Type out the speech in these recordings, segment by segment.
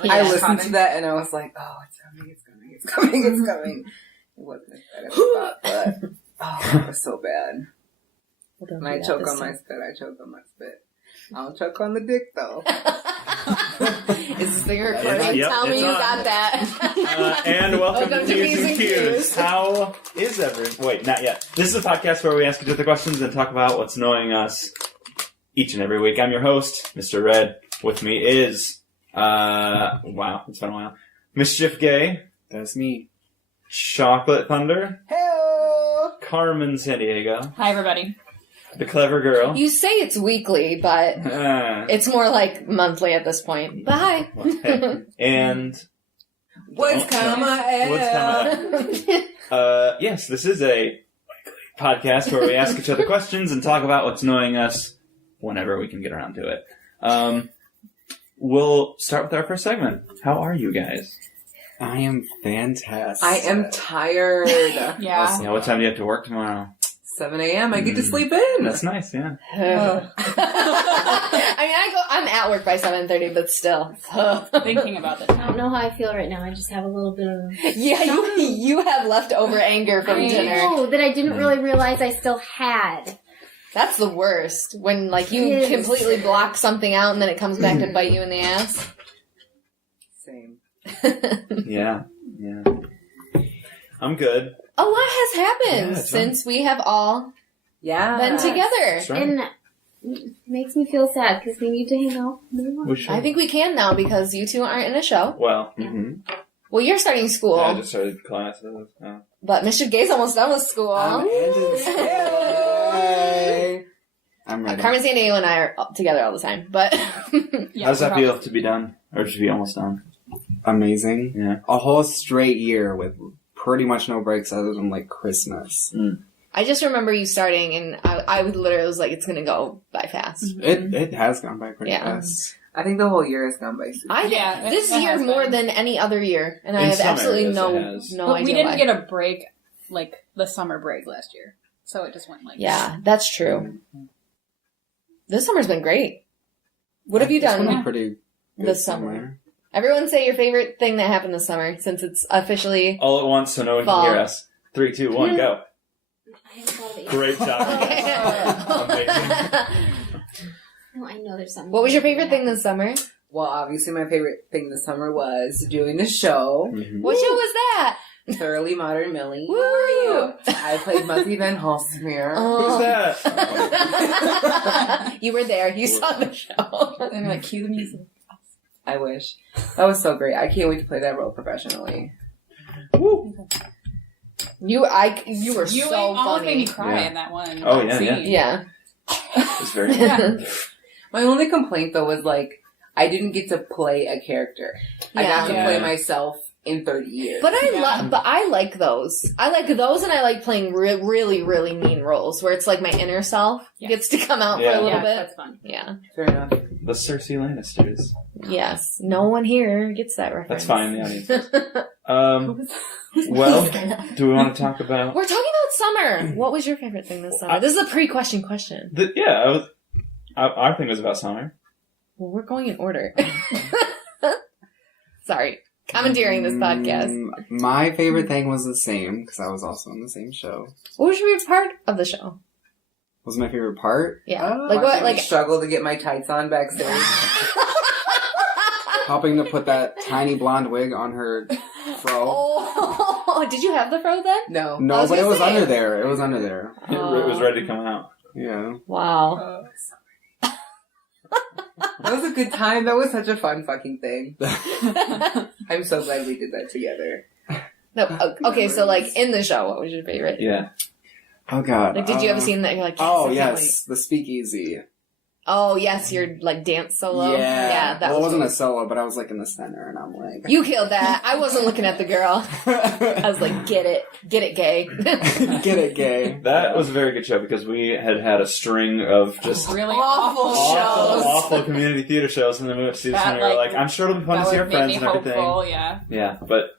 Like, I listened to that and I was like, oh, it's coming. It wasn't as bad as I thought, but it was so bad. When I choke on my spit, I don't choke on the dick, though. Is this thing recording? Tell me you got that. And welcome to Peeves and Cues. How is everyone? Wait, not yet. This is a podcast where we ask each other questions and talk about what's annoying us each and every week. I'm your host, Mr. Red. With me is, wow, it's been a while. Mischief Gay. That's me. Chocolate Thunder. Hello! Carmen San Diego. Hi, everybody. The Clever Girl. You say it's weekly, but it's more like monthly at this point. But hi. Hey. And What's coming up? Yes, this is a podcast where we ask each other questions and talk about what's annoying us whenever we can get around to it. We'll start with our first segment. How are you guys? I am fantastic. I am tired. Yeah. What time do you have to work tomorrow? 7 a.m. I get to sleep in. That's nice, yeah. I'm at work by 7:30, but still. Thinking about this. I don't know how I feel right now. I just have a little bit of... Yeah, you have leftover anger from dinner. No, that I didn't really realize I still had. That's the worst. When, you completely block something out and then it comes back to bite you in the ass. Same. Yeah. I'm good. A lot has happened since we have all been together. That's right. And it makes me feel sad because we need to hang out more. We should. I think we can now because you two aren't in a show. Well, Well, you're starting school. Yeah, I just started classes. Yeah. But Mischief Gay's almost done with school. I'm ready. Carmen San Diego and I are together all the time. But How does that feel to be done? Or to be almost done? Amazing. Yeah. A whole straight year with pretty much no breaks other than Christmas. I just remember you starting and I literally was like, it's going to go by fast. It has gone by pretty fast. I think the whole year has gone by super. This year more than any other year. And I In have some absolutely areas no But idea we didn't why. get a break, the summer break last year. So it just went Yeah, that's true. This summer's been great. What have you It's done been a pretty good this summer? Everyone say your favorite thing that happened this summer, since it's officially All at once so no one fall. can hear us. 3, 2, 1, go. I haven't thought of it yet. Great job. Amazing. No, I know there's something. What was your favorite thing this summer? Well, obviously my favorite thing this summer was doing the show. What show was that? Thoroughly Modern Millie. Who were you? I played Muzzy Van Halsmeer. Who's that? You were there. You saw the show. And cue the music. I wish. That was so great. I can't wait to play that role professionally. Woo. You were You so almost made me funny. cry Yeah. in that one. Oh, yeah, scene. Yeah. It's very My only complaint, though, was, I didn't get to play a character. I got to Yeah. play myself in 30 years. But I like those. I like those, and I like playing really, really mean roles where it's my inner self gets to come out for a little bit. That's fun. Yeah. Fair enough. The Cersei Lannisters. Yes. No one here gets that reference. That's fine, the audience. Well, do we want to talk about... We're talking about summer. What was your favorite thing this summer? This is a pre-question question. Our thing was about summer. Well, we're going in order. Sorry. Commandeering this podcast. My favorite thing was the same, because I was also on the same show. What was your favorite part of the show? Was my favorite part? Yeah. Watching me struggle to get my tights on backstage. Helping to put that tiny blonde wig on her fro. Oh, did you have the fro then? No. No, but it was under there. It was under there. It was ready to come out. Yeah. Wow. That was a good time. That was such a fun fucking thing. I'm so glad we did that together. No, okay, so in the show, what was your favorite? Yeah. Oh, God. Did you have a scene that you're like, yes, Oh, I can't yes. The speakeasy. wait. Oh, yes, your dance solo. Yeah. That it wasn't cool. a solo, but I was in the center, and I'm like... You killed that. I wasn't looking at the girl. I was like, get it, gay. Get it, gay. That was a very good show because we had a string of just Really Awful shows. awful community theater shows, and then we went to see this one and we were like, I'm sure it'll be fun to see our friends and everything. Hopeful, yeah. Yeah, but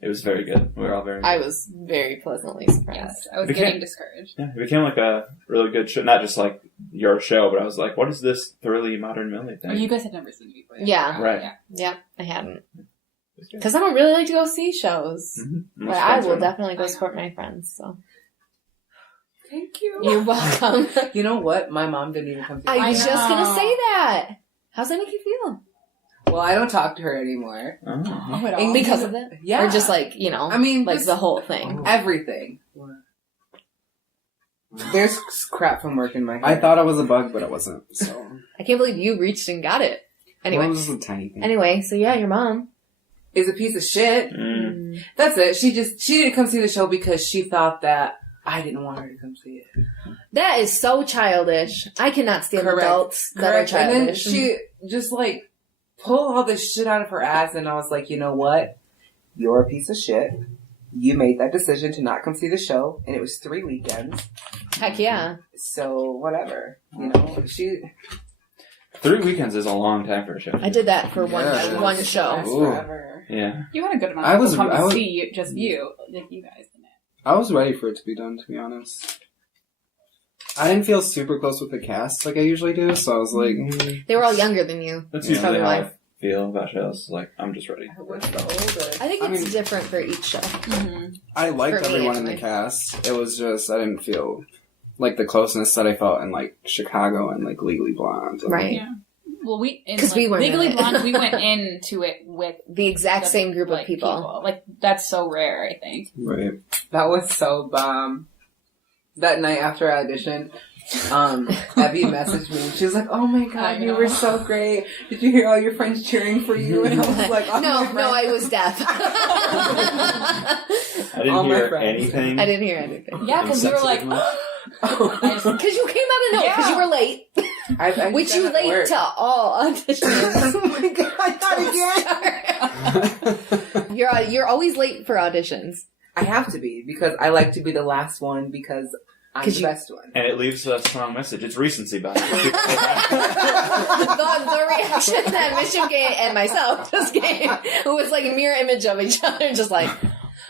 It was very good. We were all very good. I was very pleasantly surprised. Yes, I was Okay. getting discouraged. Yeah, it became like a really good show. Not just like your show, but I was like, what is this thoroughly modern Millie thing? Oh, you guys had never seen me before. Yeah. Right. Yeah. Yep, I hadn't. Because I don't really like to go see shows. Mm-hmm. But I will definitely go support my friends, so. Thank you. You're welcome. You know what? My mom didn't even come to I I was just gonna know. say that. How's that make you feel? Well, I don't talk to her anymore. Oh. Oh, at all? Because of it? Yeah. Or just like, you know, I mean, like just the whole thing. everything. There's crap from work in my head. I thought it was a bug, but it wasn't. So I can't believe you reached and got it. Anyway. well, it was a tiny thing. Anyway, so yeah, your mom. is a piece of shit. Mm. That's it. She didn't come see the show because she thought that I didn't want her to come see it. That is so childish. I cannot stand Correct. adults that are And then childish. she just like pulled all this shit out of her ass, and I was like, you know what? You're a piece of shit. You made that decision to not come see the show, and it was 3 weekends. Heck yeah. So whatever, you know. 3 weekends is a long time for a show. I did that for Yeah. one show. Lasts Ooh. forever. Yeah. You had a good amount I of was- people come I to was- see you, just you, like you guys. I was ready for it to be done, to be honest. I didn't feel super close with the cast like I usually do, so I was like, They were all younger than you. That's Yeah. usually Probably how why. I feel about shows. Like, I'm just ready. What's the oldest? I think I it's mean- different for each show. Mm-hmm. I liked For me, everyone in the anyway. cast. It was just, I didn't feel like the closeness that I felt in like Chicago and like Legally Blonde. And, Right. Yeah. Well, we 'Cause we weren't Legally in it. Blonde. We went into it with The exact the, same group like, of people. Like that's so rare. I think. Right. That was so bomb. That night after I auditioned, Abby messaged me and she was like, "Oh my I god, you know. were so great! Did you hear all your friends cheering for you?" And I was like, "Oh No, my no, I was deaf. I didn't All my hear friends. anything. I didn't hear anything. Yeah, because you were like, Because you came out of nowhere, because you were late. I Which you late to all auditions. Oh my god, not again! You're always late for auditions. I have to be because I like to be the last one because I'm 'Cause the you- best one. And it leaves a strong message. It's recency bias. The reaction that Mission gave and myself just gave, who was like a mirror image of each other, just like,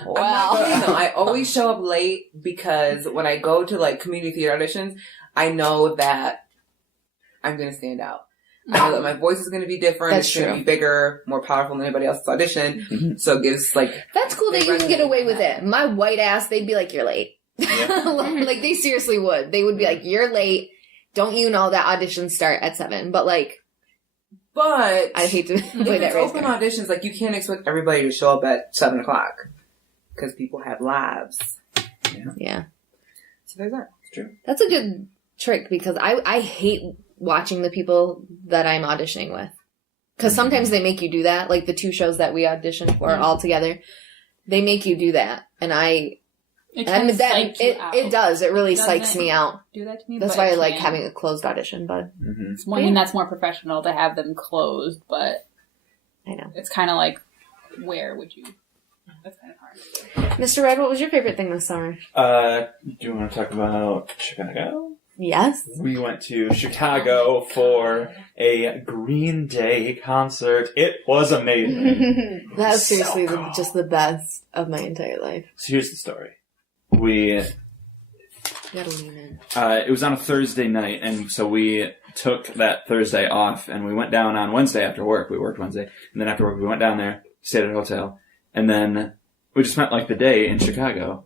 I'm not wow. kidding, though. I always show up late because when I go to like community theater auditions, I know that I'm going to stand out. I know that my voice is going to be different. That's it's going to true. be bigger, more powerful than anybody else's audition. Mhm. So it gives like That's cool that you can get away with it. My white ass, they'd be like, you're late. Yeah. Like, they seriously would. They would be like, you're late. Don't you know that auditions start at 7? But like, But I hate to if play that it's race open card. auditions, like you can't expect everybody to show up at 7:00 because people have lives. Yeah. So there's that. That's a good trick because I hate watching the people that I'm auditioning with. Because sometimes they make you do that. Like the 2 shows that we auditioned for all together, they make you do that. And it kind of psychs you out. it does. It really Doesn't psychs it? me out. Do that to me. That's but why I it like can. having a closed audition, bud. Mm-hmm. Well, I mean, that's more professional to have them closed, but I know. it's kind of like, where would you? That's kind of hard. Mr. Red, what was your favorite thing this summer? Do you want to talk about Chicago? Yes. We went to Chicago for a Green Day concert. It was amazing. That was So seriously cool. just the best of my entire life. So here's the story. We You gotta lean in. it was on a Thursday night, and so we took that Thursday off, and we went down on Wednesday after work. We worked Wednesday, and then after work we went down there, stayed at a hotel, and then we just spent like the day in Chicago,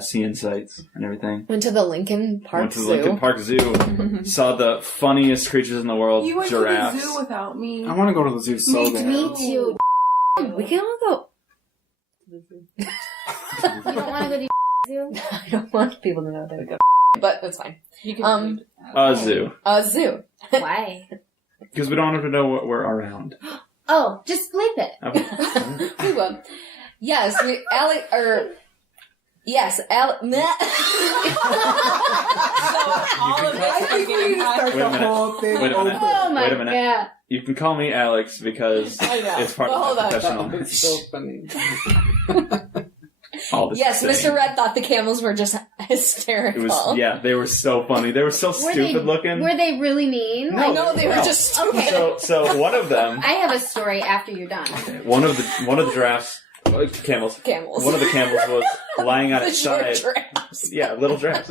seeing sights and everything. Went to the Lincoln Park Went to the Zoo. Lincoln Park Zoo, saw the funniest creatures in the world, You went giraffes. to the zoo without me. I want to go to the zoo so bad. Me too. We can all go. You don't want to go to zoo? I don't want people to know that we go. But that's fine. You can Um, A zoo. A zoo. Why? Because we don't want them to know what we're around. Oh, just bleep it. Okay. We will. Yes, yes, all of I this think we need to start Wait a the minute. whole thing Wait a minute. over. Oh my Wait a minute. god. You can call me Alex because I know. it's part But of hold my on. professional. It's so funny. All this Yes, saying. Mr. Red thought the camels were just It hysterical. was, yeah, they were so funny. They were so stupid looking. Were they really mean? I know they were No. just stupid. Okay. So one of them, I have a story after you're done. one of the giraffes Camels. Camels. One of the camels was lying on The its short side. dress. Yeah, little dress.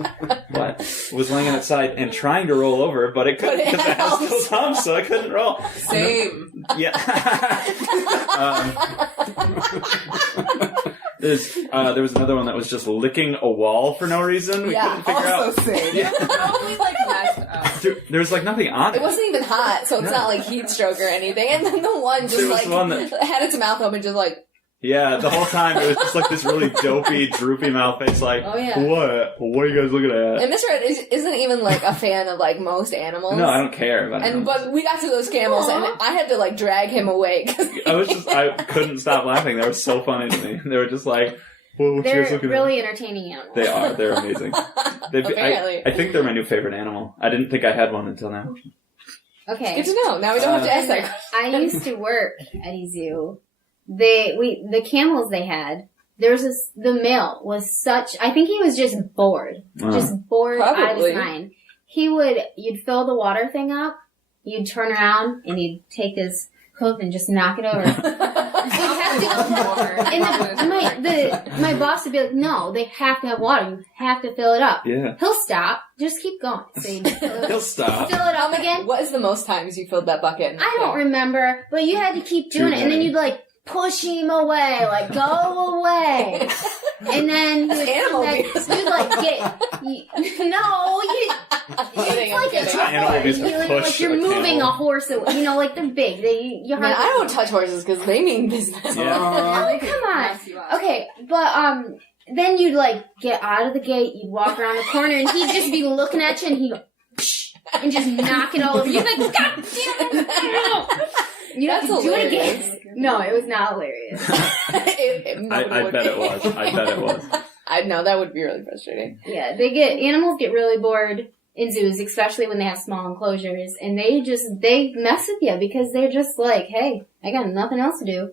What? Was laying on its side and trying to roll over, but it couldn't But it because it has helps. those humps, so it couldn't roll. Same. Yeah. There was another one that was just licking a wall for no reason. We Yeah, couldn't figure Also out. same. Yeah. Probably like messed up. There was like nothing on It it. wasn't even hot, so it's not like heat stroke or anything. And then the one just There was like one that- had its mouth open, just like, Yeah, the whole time it was just like this really dopey, droopy mouth face. Like, oh yeah. what? What are you guys looking at? And Mr. Ed isn't even like a fan of like most animals. No, I don't care about And animals. but we got to those camels, and I had to like drag him away. 'Cause I couldn't stop laughing. They were so funny to me. They were just like, "Whoa, what you guys They're looking really entertaining animals. at?" They are. They're amazing. Apparently. I think they're my new favorite animal. I didn't think I had one until now. Okay. Good to know. Now we don't have to ask that question. I used to work at a zoo. The camels they had, the male was such, I think he was just bored. Just bored out of Probably. his mind. You'd fill the water thing up, you'd turn around, and he'd take his hoof and just knock it over. And my boss would be like, no, they have to have water. You have to fill it up. Yeah. He'll stop. Just keep going. So you fill He'll stop. it up again. What is the most times you filled that bucket? I don't remember, but you had to keep doing it, and then you'd like push him away, like go away, and then Animal you'd like It's Animal abuse you, would like push you're a moving camel. a horse away. You know, like they're big. You Man, I don't touch horses because they mean business. Yeah. Oh, come on. Okay, but then you'd like get out of the gate, you'd walk around the corner, and he'd just be looking at you, and he'd and just knock it all over. You'd be like, God damn it! You have That's to do it hilarious. again. No, it was not hilarious. I bet it was. I bet it was. I know that would be really frustrating. Yeah, animals get really bored in zoos, especially when they have small enclosures, and they mess with you because they're just like, hey, I got nothing else to do.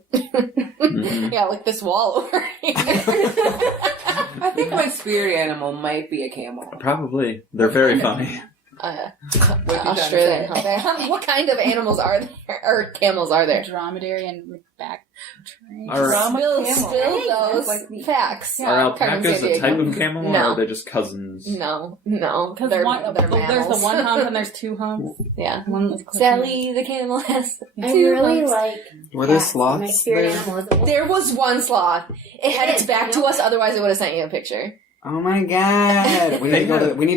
Mhm. Yeah, like this wall over here. I think my spirit animal might be a camel. Probably. They're very funny. Australian humpback. What kind of animals are there? Or camels are there? Dromedary and back. Are, Spill those facts. are alpacas Carmen a Sandiego. type of camel, or No. are they just cousins? No. Because They're there's mammals. the one hump and there's two humps. Yeah. One is clipped. Sally the camel has I two really humps. like Were there cats. My sloths spirit there? animal is a wolf. There was one sloth. It had its back to us, otherwise it would have sent you a picture. Oh my god! We need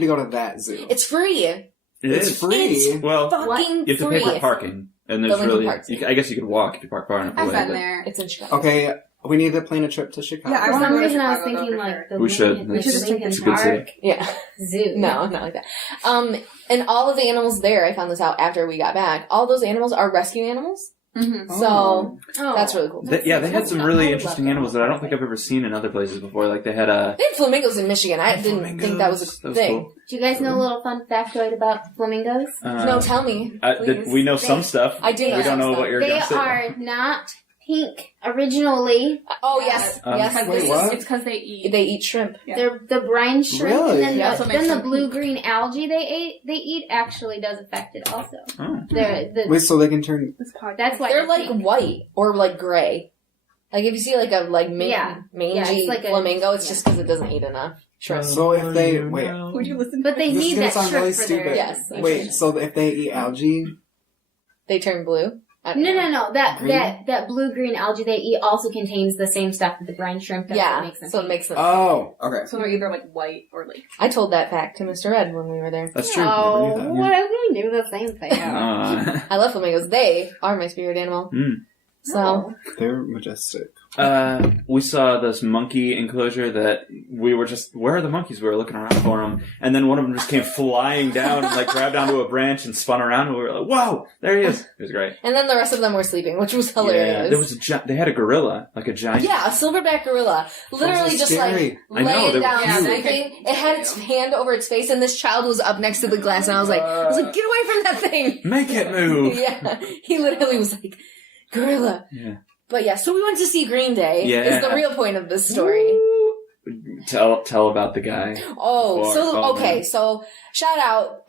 to go to that zoo. It's free. It's free. Well, Fucking you have to free. pay for parking, and The there's Lincoln really. Park's I guess you could walk if you park far enough I've away. been but- there. It's in Chicago. Okay, we need to plan a trip to Chicago. Yeah, I For wanna some go to reason, I was Chicago, thinking though, for like sure. the We should. Lincoln, It's- like the Lincoln it's a good Park Yeah. Zoo. No, not like that. And all of the animals there, I found this out after we got back, all those animals are rescue animals. Mm-hmm. So, Oh. that's really cool. They had some I really would interesting love that. animals that I don't think I've ever seen in other places before. Like they had a. They had flamingos in Michigan. I didn't think that was a thing. Cool. Do you guys know a little fun factoid about flamingos? No, tell me. That we know some stuff. I do know We don't some know stuff. what you're They going to say. are not pink originally. Oh, yes. Yes. Wait, what? It's because they eat. They eat shrimp. Yeah. They're the brine shrimp, Really? and then, Yeah, so it makes the them blue-green algae they eat actually does affect it also. Oh. Wait, so they can turn. That's why They're like white or like gray. Like if you see like a mangy it's like a- flamingo, it's just because it doesn't eat enough shrimp. So if they wait, Would you listen? But they this is need gonna that sound shrimp really for stupid. their. Yes. Wait, so if they eat algae, They turn blue. I don't know. No. That blue-green algae they eat also contains the same stuff that the brine shrimp does. Yeah, that makes them so it pink. makes them. oh, okay, So they're either like white or like. I told that fact to Mr. Ed when we were there. That's true. Oh, Never knew what I really do the same thing. I love flamingos. They are my spirit animal. So they're majestic. We saw this monkey enclosure that we were just, where are the monkeys? We were looking around for them, and then one of them just came flying down and like grabbed onto a branch and spun around, and we were like, whoa, there he is. It was great. and then the rest of them were sleeping, which was Yeah, hilarious. there was they had a gorilla, like a giant. Yeah, a silverback gorilla. Literally Those are just like scary. I know, laying they were down huge. sleeping. It had its hand over its face and this child was up next to the glass and I was like, get away from that thing. Make it move. Yeah. He literally was like, gorilla. Yeah. But yeah, so we went to see Green Day. Yeah. Is the real point of this story. Tell about the guy. Okay, so shout out,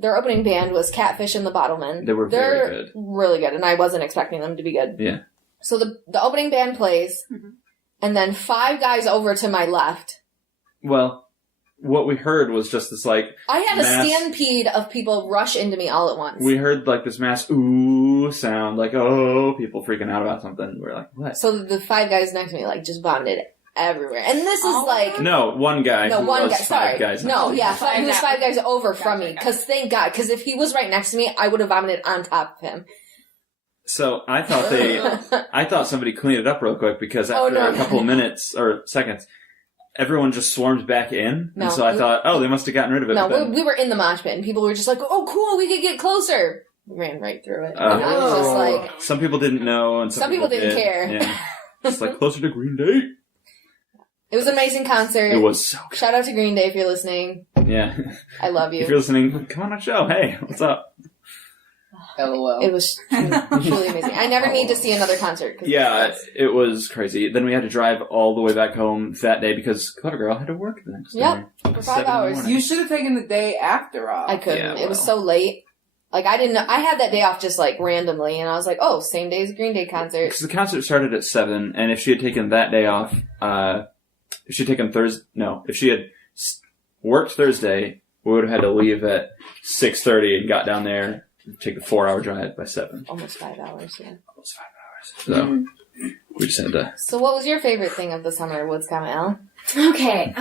their opening band was Catfish and the Bottlemen. They were They're very good. really good, and I wasn't expecting them to be good. Yeah. So the opening band plays, and then 5 guys over to my left. Well, what we heard was just this, like... I had mass, a stampede of people rush into me all at once. We heard, like, this mass ooh sound, like, oh, people freaking out about something. We're like, what? So the 5 guys next to me, like, just vomited everywhere. And this is like... No, one guy. No, one guy. 5 Sorry. guys. No, yeah, he was 5 guys over from me. Gotcha. Because thank God. Because if he was right next to me, I would have vomited on top of him. So I thought somebody cleaned it up real quick because after no. a couple of minutes or seconds, everyone just swarmed back in. No. And so I thought, oh, they must have gotten rid of it. No, but then, we were in the mosh pit, and people were just like, oh, cool, we could get closer. We ran right through it. Oh. And I was just like... some people didn't know, and Some people didn't did. care. Yeah. It's like closer to Green Day. It was an amazing concert. It was so good. Shout out to Green Day if you're listening. Yeah. I love you. If you're listening, come on our show. Hey, what's up? LOL. It was truly amazing. I never need to see another concert. 'Cause Yeah, it was crazy. Then we had to drive all the way back home that day because Clever Girl had to work the next Yep, day. for 5 7 in the hours. morning. You should have taken the day after off. I couldn't. Yeah, It was well. so late. Like, I didn't know. I had that day off just, like, randomly, and I was like, oh, same day as Green Day concert. Because the concert started at 7, and if she had taken that day off, if she had taken if she had worked Thursday, we would have had to leave at 6:30 and got down there, take a 4-hour drive by 7. Almost 5 hours, yeah. Almost 5 hours. So, we just had to... So what was your favorite thing of the summer, Woods Comment Al? Okay,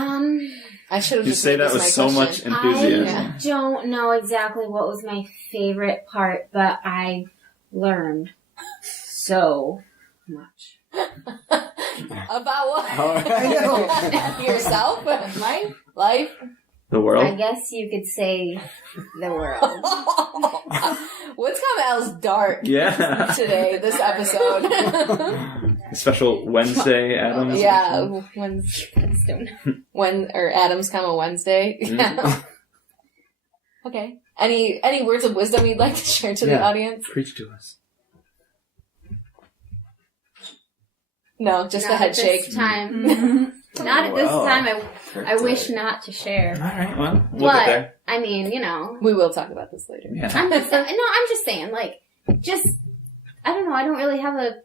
I should have You just say made that this with my so question. much enthusiasm. Yeah. I don't know exactly what was my favorite part, but I learned so much. About what? All right. Yourself? Life? The I world? guess you could say the world. Woods Comment Al's dark Yeah. today, this episode. A special Wednesday, Adams. Yeah, Adams Comma Wednesday. Yeah. Okay. Any words of wisdom you'd like to share to the Yeah. audience? Preach to us. No, just a Not head at shake. this time. Not at this Wow. time. I wish not to share. Alright, well, we'll get But there. I mean, you know, We will talk about this later. Yeah. I'm just saying, like, just I don't know. I don't really have a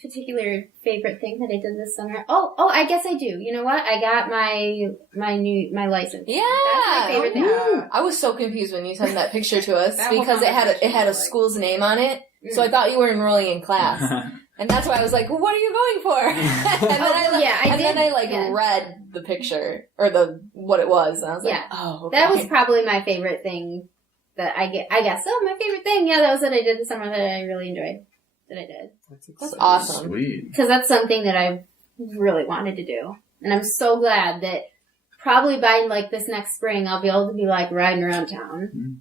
particular favorite thing that I did this summer. Oh, I guess I do. You know what? I got my license. Yeah, That's my favorite thing. Yeah. I was so confused when you sent that picture to us That whole because it had a conversation, school's name on it. So I thought you were enrolling in class, and that's why I was like, well, "What are you going for?" and then I read the picture or what it was, and I was like, Yeah. "Oh, okay. That was probably my favorite thing that I guess. Oh, my favorite thing. Yeah, that was what I did this summer that I really enjoyed. That I did. That's awesome." Sweet. Because that's something that I really wanted to do. And I'm so glad that probably by like this next spring, I'll be able to be like riding around town.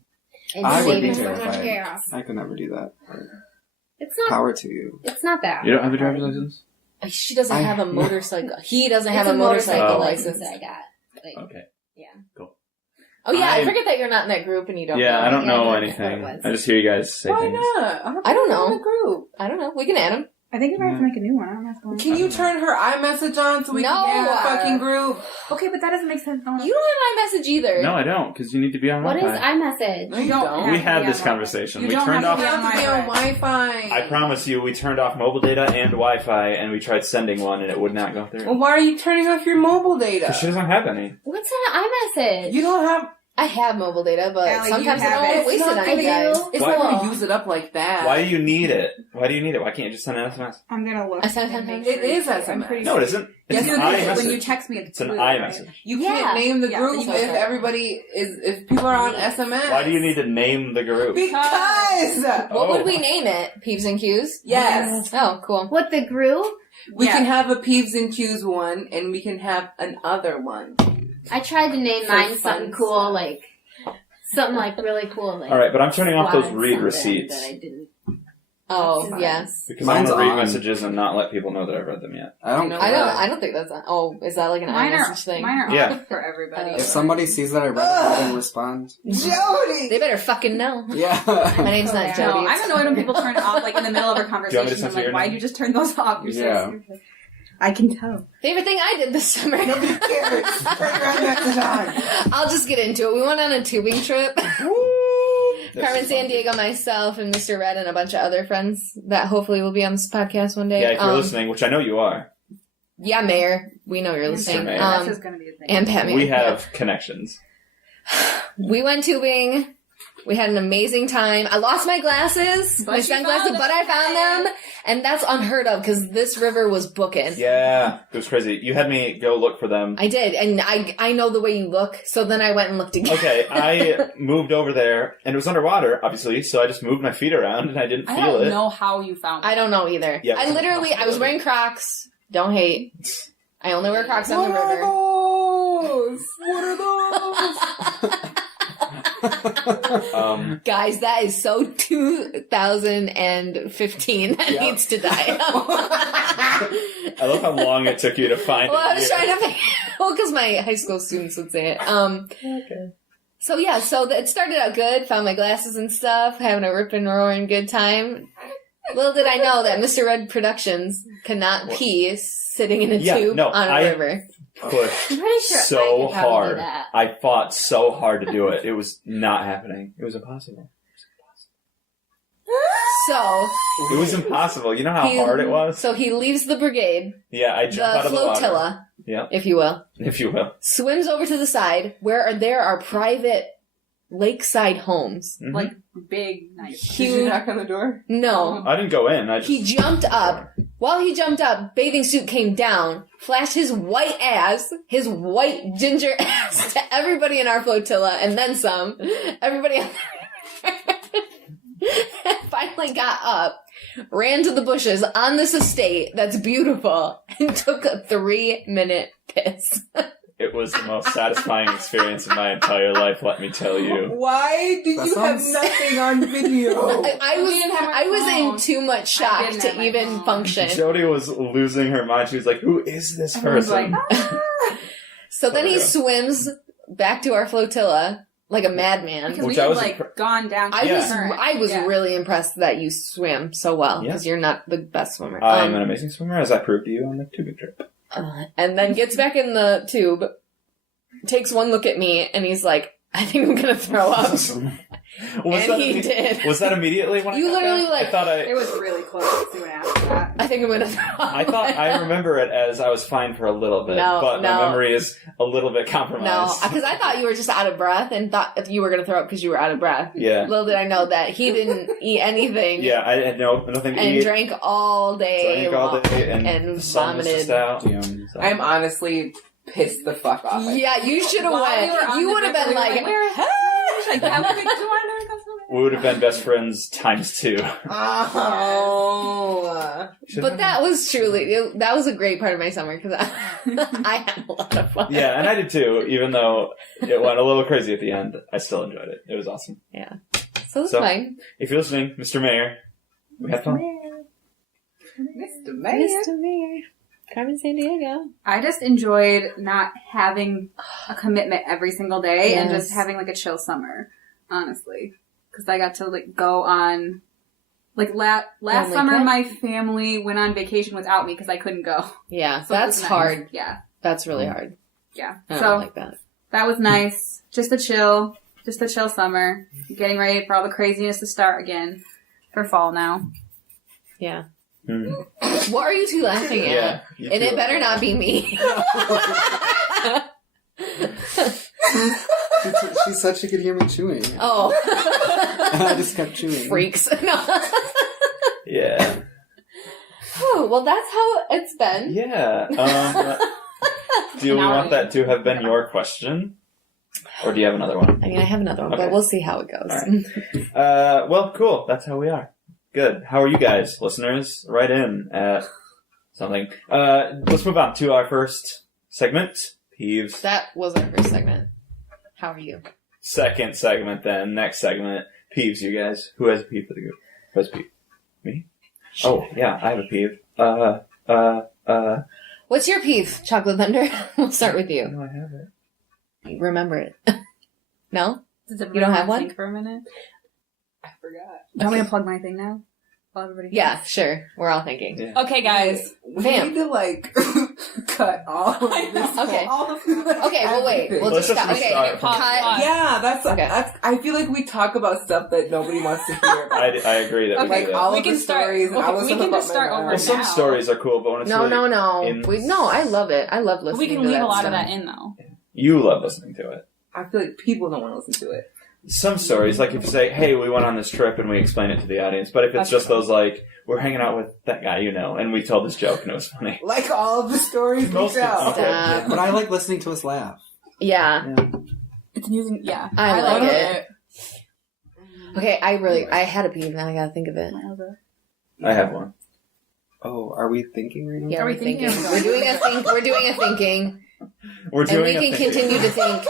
And I would saving be so much terrified. chaos. I could never do that. It's not, Power to you. it's not that. You don't have a driver's license? She doesn't I- have a motorcycle. He doesn't have It's a motorcycle Oh. license. that I got. Like, Okay. yeah. Cool. Oh yeah, I I- forget that you're not in that group and you don't. Yeah, know. I don't Yeah, know I anything. know what it was. I just hear you guys say Why things. not? I don't know. In a group. I don't know. We can add him. I think I might have to make a new one. I don't know what's going on. Can you turn her iMessage on so we No. can get a fucking group? Okay, but that doesn't make sense. No, You don't have iMessage either. No, I don't, because you need to be on what is Wi-Fi. iMessage? No, you don't don't. have We to had be this on conversation. You We don't turned have off. to You have to be on Wi-Fi. I promise you, we turned off mobile data and Wi-Fi, and we tried sending one, and it would not go Well, through. why are you turning off your mobile data? Because she doesn't have any. What's an iMessage? You don't have. I have mobile data, but Allie, you sometimes I have don't want it. to waste it on I you do. guys. It's Why- not going to use it up like that. Why do you need it? Why do you need it? Why can't you just send an SMS? I'm gonna look. I sent it and make 10 It is sure. I'm SMS. pretty No, it isn't. It's Yes, an it is. iMessage. When you text me, It's an blue, iMessage. You Yeah. can't name the Yeah, group but if you can't. everybody if people are on SMS. Why do you need to name the group? Because What would we name it? Peeves and Q's? yes, Oh, cool. What, the group? we Yeah. can have a Peeves and Q's one, and we can have another one. I tried to name For mine fun something cool, stuff. like, something like really cool. Like, All right, but I'm turning off those squad read something receipts. That I didn't. Oh, That's yes. Because I Mine's want to read on. messages and not let people know that I've read them yet. I don't No, care. I don't think that's oh, is that like an iMessage thing? Mine are Yeah. off for everybody. If somebody sees that I read it, I will respond. Jody. They better fucking know. Yeah. My name's not No, Jody. I'm annoyed when people turn it off like in the middle of a Do you want me to conversation. I'm censor like, your why'd name? you just turn those off? You're Yeah. so stupid. I can tell. Favorite thing I did this summer. Nobody cares. Turn your iMessage on. I'll just get into it. We went on a tubing trip. Carmen San Diego, myself, and Mr. Red, and a bunch of other friends that hopefully will be on this podcast one day. Yeah, if you're listening, which I know you are. Yeah, Mayor. We know you're listening. Mayor. That's just gonna be a thing. And Pat Mayor. We have connections. We went tubing. We had an amazing time. I lost my glasses, But my you sunglasses, found but I found them. And that's unheard of because this river was booking. Yeah, it was crazy. You had me go look for them. I did, and I know the way you look, so then I went and looked again. Okay, I moved over there, and it was underwater, obviously, so I just moved my feet around, and I didn't I feel don't it. know how you found it. I don't know either. Yeah, I was wearing Crocs. Don't hate. I only wear Crocs on the What river. are those? What are those? Guys, that is so 2015. That Yeah. needs to die. I love how long it took you to find Well, I it. was trying to because my high school students would say it. Okay. So yeah, it started out good. Found my glasses and stuff, having a rip and roaring good time. Little did I know that Mr. Red Productions cannot pee sitting in a tube on a river. Pushed I'm pretty sure I so could probably do hard. that. I fought so hard to do it. It was not happening. It was impossible. So It was impossible. You know how hard it was? So he leaves the brigade, Yeah, I jumped out the of the water. flotilla, Yeah, if you will, if you will. swims over to the side where there are private lakeside homes. Mhm. Like, big, nice. Did you Huge. knock on the door? No. I didn't go in. I just... He jumped up. While he jumped up, bathing suit came down, flashed his white ginger ass to everybody in our flotilla, and then some. Everybody else finally got up, ran to the bushes on this estate that's beautiful, and took a 3-minute piss. It was the most satisfying experience of my entire life, let me tell you. Why did That you have sounds- nothing on video? I was in too much shock didn't to have my even phone. function. Jody was losing her mind. She was like, who is this Everyone's person? like, So then he Oh, yeah. swims back to our flotilla like a madman. because Which we I had, was like, impre- gone down to I the was current. I was Yeah. really impressed that you swim so well because you're not the best swimmer. I am an amazing swimmer, as I proved to you on the tubing trip. And then gets back in the tube, takes one look at me, and he's like, "I think I'm gonna throw up." And he did. Was that immediately when You I got literally, back? like- I thought It was really close soon after that. I think I'm gonna throw up. I thought I remember it as I was fine for a little bit, No, but no. my memory is a little bit No, compromised. because I thought you were just out of breath and thought if you were gonna throw up because you were out of breath. Yeah. Little did I know that he didn't eat anything. Yeah, I had nothing to And eat. drank all day, Drank all day and the sun was just out. Damn. So- I'm honestly pissed the fuck off. Yeah, you should have While went. we were on You the would have river, been we were like, where is "Hey!" Like, have a picture, do you want to know we would have been best friends times 2. Oh. But that was that was a great part of my summer because I had a lot of fun. Yeah, and I did too, even though it went a little crazy at the end. I still enjoyed it. It was awesome. So it's So- fine. If you're listening, Mr. Mayor, we had fun. Mr. Mayor. Mr. Mayor. Carmen San Diego. I just enjoyed not having a commitment every single day and Yes. just having like a chill summer, honestly. Because I got to like go on, like last Family summer trip? my family went on vacation without me because I couldn't go. Yeah, So it that's was nice. hard. Yeah, That's really hard. yeah. I So don't like that. that was nice. Just a chill summer. Getting ready for all the craziness to start again for fall now. Yeah. Hmm. What are you two laughing at? Yeah. you And too. it better not be me. She said she could hear me chewing. Oh. I just kept chewing. Freaks. No. Yeah. Oh, well, that's how it's been. Yeah. Do we Now want we- that to have been your question? Or do you have another one? I mean, I have another one, Okay. but we'll see how it goes. All well, cool. That's how we are. Good. How are you guys, listeners? Write in at something. Let's move on to our first segment, Peeves. That was our first segment. How are you? Second segment, then. Next segment, Peeves, you guys. Who has a peeve for the group? Who has a peeve? Me? Oh, yeah, I have a peeve. What's your peeve, Chocolate Thunder? We'll start with you. No, I have it. Remember it. No? Does You don't have one? Think for a minute. I forgot. Do you want me to plug my thing now? While everybody Yeah, thinks. sure. We're all thinking. Yeah. Okay, guys. We Vamp. need to like cut all of this. Okay. All of Okay, well, wait. everything. We'll Let's just just stop. Okay, restart from cut. the Yeah, that's. Okay. I feel like we talk about stuff that nobody wants to hear about. I agree that we Like do that. all We of can the start- stories. and okay, I was we talking can just about my start over mom. Well, some now. stories are cool, but when it's No, really no. in- No, I love it. I love listening We can to leave that a lot of stuff. that in, though. you love listening to it. I feel like people don't want to listen to it. Some stories, like if you say, "Hey, we went on this trip," and we explain it to the audience, but if it's That's just true. those like, "We're hanging out with that guy, you know," and we told this joke and it was funny. Like all of the stories we Most of tell. them. Stop. But I like listening to us laugh. Yeah. It's amusing. Yeah. I like love it. Okay, I had a peeve, now I gotta think of it. I have one. Oh, are we thinking right now? Yeah, Are we we're thinking thinking. of We're doing a think. We're doing a thinking, We're and doing we a can thinking. continue to think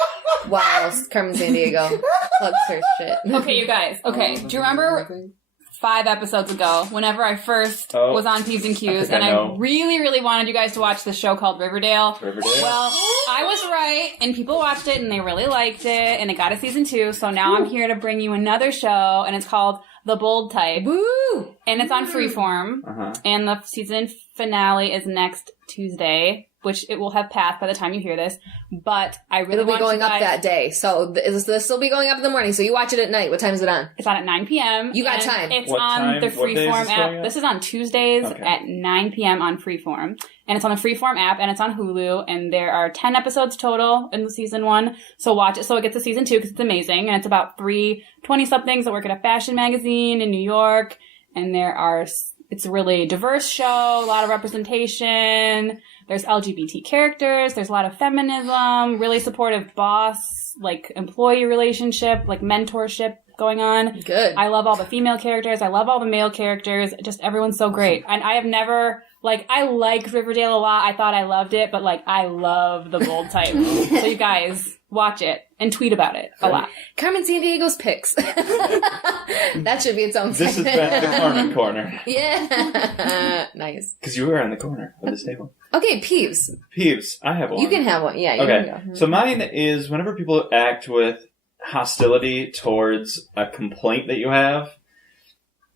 while Carmen Sandiego plugs her shit. Okay, you guys. Okay, do you remember 5 episodes ago, whenever I first Oh, was on Peeves and Q's, think I and I know. really, really wanted you guys to watch this show called Riverdale? Riverdale. Well, I was right, and people watched it, and they really liked it, and it got a season 2, so now I'm here to bring you another show, and it's called The Bold Type, Woo! and it's on Freeform, Uh-huh. and the season finale is next Tuesday, which it will have passed by the time you hear this, but I really It'll be want going you up guys- that day, so this will be going up in the morning. So you watch it at night. What time is it on? It's on at 9 p.m. You got and time. It's What on time? the What day is Freeform this going app. up? This is on Tuesdays Okay. at 9 p.m. on Freeform. And it's on the Freeform app, and it's on Hulu, and there are 10 episodes total in the season 1. So watch it so it gets to season 2, because it's amazing. And it's about 3 20-somethings that work at a fashion magazine in New York. And it's a really diverse show, a lot of representation. There's LGBT characters. There's a lot of feminism, really supportive boss, like employee relationship, like mentorship going on. Good. I love all the female characters. I love all the male characters. Just everyone's so great. And I have never, I liked Riverdale a lot. I thought I loved it, but I love the Bold Type. So you guys, watch it and tweet about it a lot. Carmen Sandiego's picks. That should be its own This has segment. been the Carmen Corner. Yeah. Nice. Because you were on the corner of this table. Okay, Peeves. Peeves, I have one. You can have one. Yeah, you Okay, can go. so mine is whenever people act with hostility towards a complaint that you have.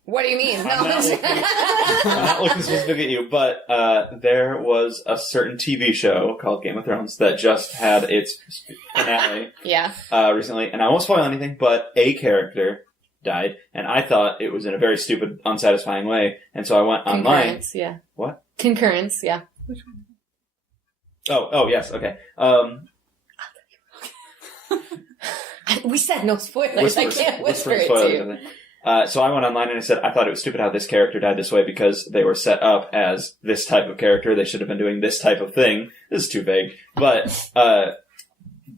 What do you mean? I'm not looking specific at you, but there was a certain TV show called Game of Thrones that just had its finale Yeah. recently, and I won't spoil anything, but a character died, and I thought it was in a very stupid, unsatisfying way, and so I went online. Concurrence, yeah. What? Concurrence, yeah. Oh, yes, okay. We said no spoilers. I can't whisper it to spoilers, you. I think. So I went online and I said, I thought it was stupid how this character died this way because they were set up as this type of character. They should have been doing this type of thing. This is too vague. But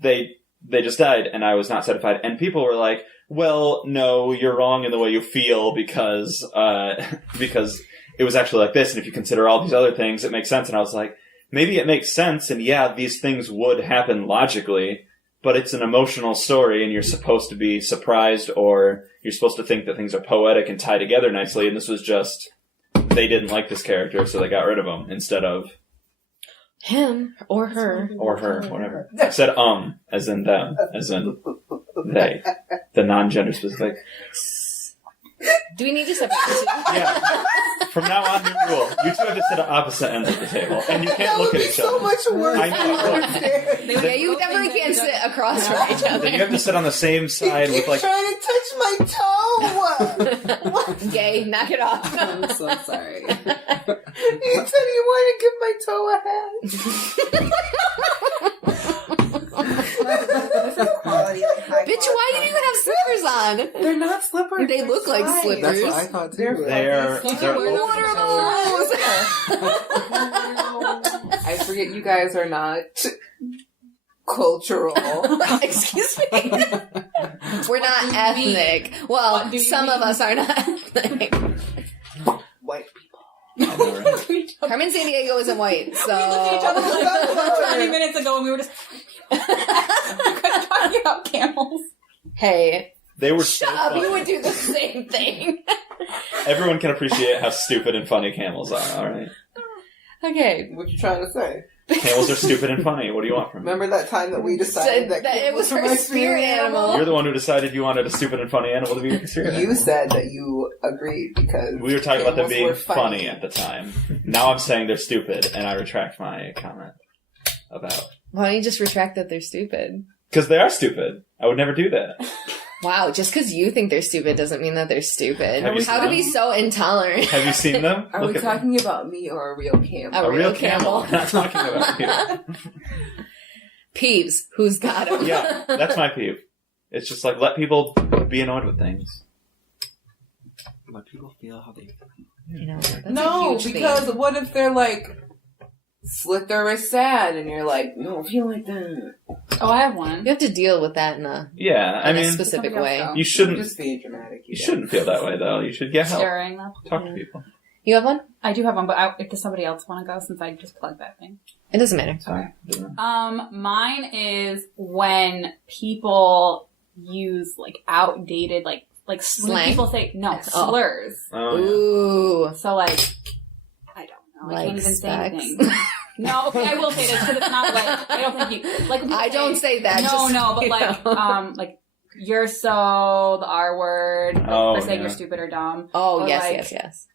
they just died and I was not satisfied. And people were like, well, no, you're wrong in the way you feel because it was actually like this. And if you consider all these other things, it makes sense. And I was like, maybe it makes sense. And yeah, these things would happen logically. But it's an emotional story, and you're supposed to be surprised, or you're supposed to think that things are poetic and tie together nicely, and this was just, they didn't like this character, so they got rid of him, instead of Him or her. or her, whatever. I said as in them, as in they. The non-gender specific. Do we need to separate the two? Yeah. From now on, new rule. You two have to sit at opposite ends of the table, and you can't look at each so other. much worse. I know. Yeah, you definitely can't sit across from each other. Then you have to sit on the same side with, like, trying to touch my toe. Gay, knock it off. I'm so sorry. You said you wanted to give my toe a hand. Quality, Bitch, why do you even have slippers on? They're not slippers. They look like fine. slippers. That's what I thought too. they're What are those? I forget you guys are not cultural. Excuse me. We're not ethnic. Well, What do you some of mean? us are not ethnic. White people. I know, right? Carmen Sandiego isn't white, so. We looked at each other like 20 minutes ago, and we were just talking about camels. Hey, They were shut so up. funny. You would do the same thing. Everyone can appreciate how stupid and funny camels are, alright? Okay. What you trying to say? Camels are stupid and funny. What do you want from me? Remember that time that we decided that it was my her spirit animal? You're the one who decided you wanted a stupid and funny animal to be your spirit You animal. said that you agreed because We were talking about them camels being were funny at the time. Now I'm saying they're stupid, and I retract my comment about... Why don't you just retract that they're stupid? Because they are stupid. I would never do that. Wow, just because you think they're stupid doesn't mean that they're stupid. Have you How to seen be them? so intolerant? Have you seen them? Are Look we at them. talking about me or a real camel? A A real real camel. camel. I'm not talking about you. Peeves, who's got them? Yeah, that's my peeve. It's just like, let people be annoyed with things. Let people feel how they feel. You know, that's a No, huge because thing. what if they're like slit their wrist sad and you're like, no, I feel like that. Oh, I have one. You have to deal with that in a, Yeah, I in a mean, specific Somebody way. else go. you shouldn't. Just being dramatic. You shouldn't feel that way, though. You should get help. Sharing that. Talk to people. You have one? I do have one, but if does somebody else want to go since I just plugged that thing? It doesn't matter. Okay. Mine is when people use like outdated like when Slang? people say Oh. slurs. Oh, yeah. Ooh. So like I don't know. I Like can't even say specs? anything. No, okay, I will say this because it's not like I don't think you like. when people I don't say that. No, just, no, but you like know. like you're so the R word Oh, for saying yeah. you're stupid or dumb. Oh, or yes, like, yes.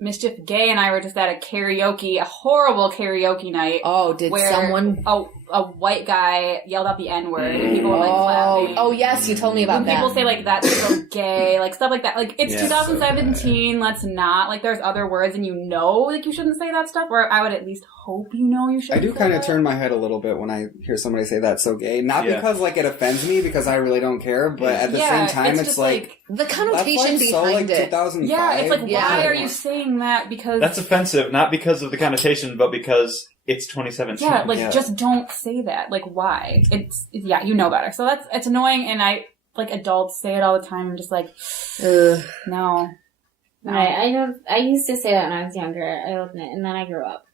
Mischief Gay and I were just at a horrible karaoke night. Oh, did where someone... a white guy yelled out the N word and people were like clapping. Oh, yes, you told me about When that. people say like that's so gay, like stuff like that. Like it's Yeah, 2017. Let's not like there's other words and you know like you shouldn't say that stuff. Or I would at least hope you know you I shouldn't. do say kind of that. turn my head a little bit when I hear somebody say that's so gay. Not Yeah. because like it offends me, because I really don't care. But at the Yeah, same time, it's just like the that's connotation like so like behind it. 2005. yeah, it's like Yeah. why are you saying that? Because That's offensive, not because of the connotation, but because it's 2017. yeah, like Yeah. just don't say that. Like why? It's yeah, you know better. So it's annoying, and I like adults say it all the time. I'm just like Ugh. no. I used to say that when I was younger. I opened it, and then I grew up.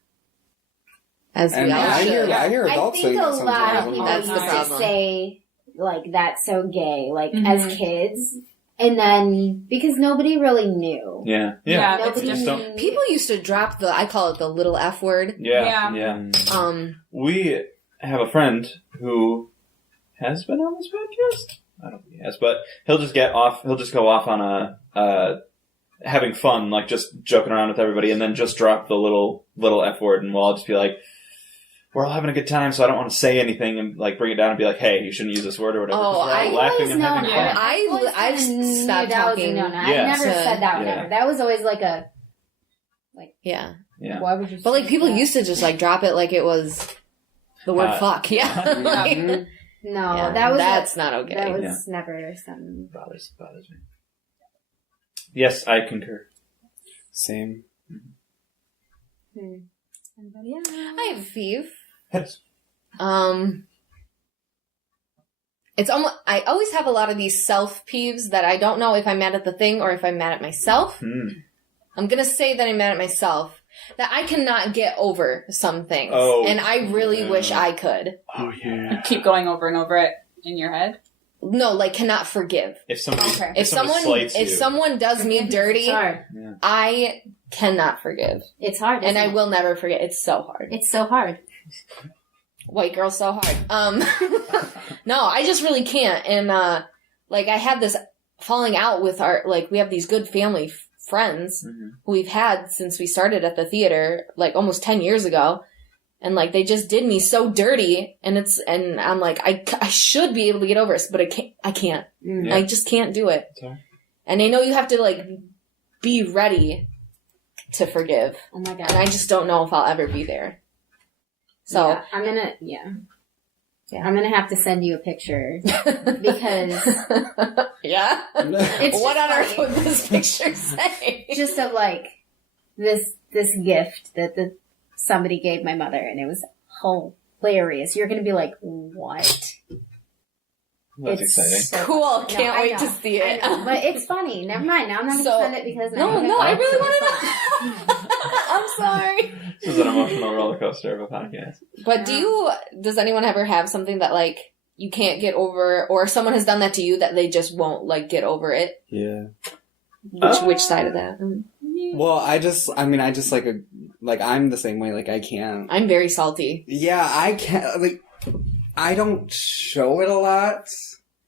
As And we all I should. hear I adults think saying a that lot sometimes. of I'm people like, That's the used to problem. say like that's so gay, like Mhm. as kids, and then because nobody really knew. Yeah. Yeah, Yeah. it's Nobody just don't- knew. People used to drop the, I call it the little F word. Yeah. Yeah. Yeah. We have a friend who has been on this podcast. I don't think he has, but he'll just go off on having fun, like just joking around with everybody, and then just drop the little F word, and we'll all just be like, we're all having a good time, so I don't want to say anything and like bring it down and be like, hey, you shouldn't use this word or whatever. Oh, 'cause we're all I've laughing always and having known fun. that. I've knew stopped that was a talking. no-no. Yeah. I never said that one Yeah. ever. That was always like a Yeah. Yeah. why would you? But like say people that? used to just like drop it like it was the word fuck. Yeah. Like, Mhm. No, yeah, that was that's not okay. that was Yeah. never something. Bothers me. Yes, I concur. Same. Anybody else? I have a peeve. Yes. It's almost, I always have a lot of these self peeves that I don't know if I'm mad at the thing or if I'm mad at myself. I'm gonna say that I'm mad at myself. That I cannot get over some things. Oh, and I really wish I could. Oh yeah. You keep going over and over it in your head. No, like cannot forgive. If somebody, Okay. If someone slights if you, someone does me dirty, It's hard. I cannot forgive. It's hard, And I isn't it? will never forget. It's so hard. It's so hard. White girl so hard. No, I just really can't. And, like, I had this falling out with we have these good family friends who we've had since we started at the theater, like, almost 10 years ago. And, like, they just did me so dirty. And I'm like, I should be able to get over it, but I can't. Yeah. I just can't do it. Sorry. And I know you have to, like, be ready to forgive. Oh my god. And I just don't know if I'll ever be there. So, yeah, I'm gonna have to send you a picture because yeah. it's What just on earth funny. would this picture say? Just of like this gift that somebody gave my mother, and it was hilarious. You're gonna be like, what? That's It's exciting. so Cool. funny. Can't I wait know. to see it. I know, but it's funny. Never mind. Now I'm not So- gonna send it because now No, I really want want to know. I'm sorry. This is an emotional roller coaster of a podcast. But does anyone ever have something that, like, you can't get over, or someone has done that to you that they just won't, like, get over it? Yeah. Which side of that? Well, I just like like, I'm the same way. Like, I can't. I'm very salty. Yeah, I can't, like, I don't show it a lot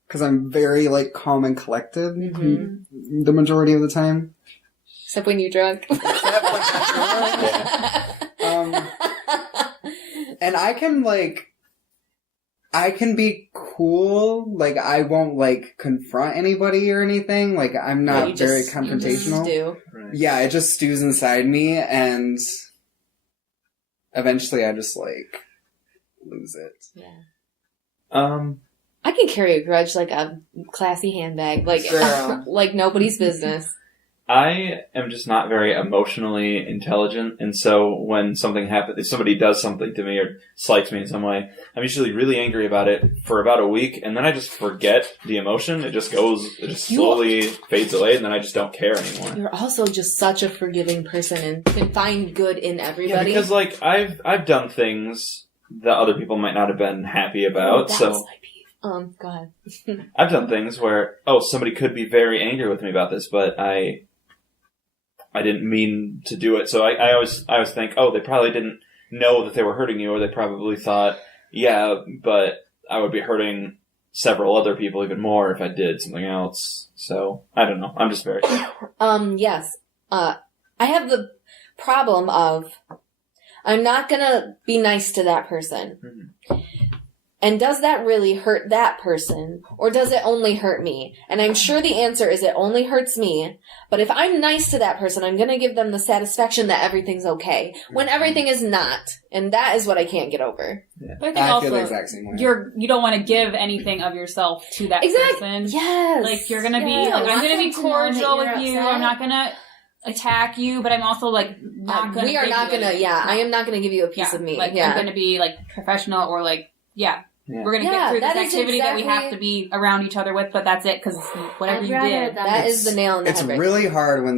because I'm very, like, calm and collected the majority of the time. Except when you're drunk. And I can be cool. Like, I won't, like, confront anybody or anything. Like, I'm not very confrontational. You Right. Yeah, it just stews inside me, and eventually I just, like, lose it. Yeah. I I can carry a grudge like a classy handbag. Like, Girl. like nobody's business. I am just not very emotionally intelligent, and so when something happens, if somebody does something to me or slights me in some way, I'm usually really angry about it for about a week, and then I just forget the emotion. It just slowly fades away, and then I just don't care anymore. You're also just such a forgiving person and can find good in Yeah, everybody. because like I've done things that other people might not have been happy about, That so was my peeve. Go ahead. I've done things where somebody could be very angry with me about this, but I didn't mean to do it. So I always think, they probably didn't know that they were hurting you, or they probably thought, yeah, but I would be hurting several other people even more if I did something else. So I don't know. I'm just very. Yes. I have the problem of I'm not gonna be nice to that person. Mm-hmm. And does that really hurt that person? Or does it only hurt me? And I'm sure the answer is it only hurts me. But if I'm nice to that person, I'm going to give them the satisfaction that everything's okay. When everything is not. And that is what I can't get over. Yeah. But I think I also feel the exact same way. you don't want to give anything of yourself to that person. Yes. Like you're gonna be Yeah, like, I'm want gonna be them to know that cordial you're with you. upset. I'm not gonna attack you, but I'm also like not gonna. we are give not you going to, anything. I am not going to give you a piece Yeah, of me. like yeah. I'm gonna be like professional or like we're gonna Yeah, get through this that is activity that we have exactly- to be around each other with, but that's it because whatever I'd you rather did. them- That is the nail in the It's head. right really hard when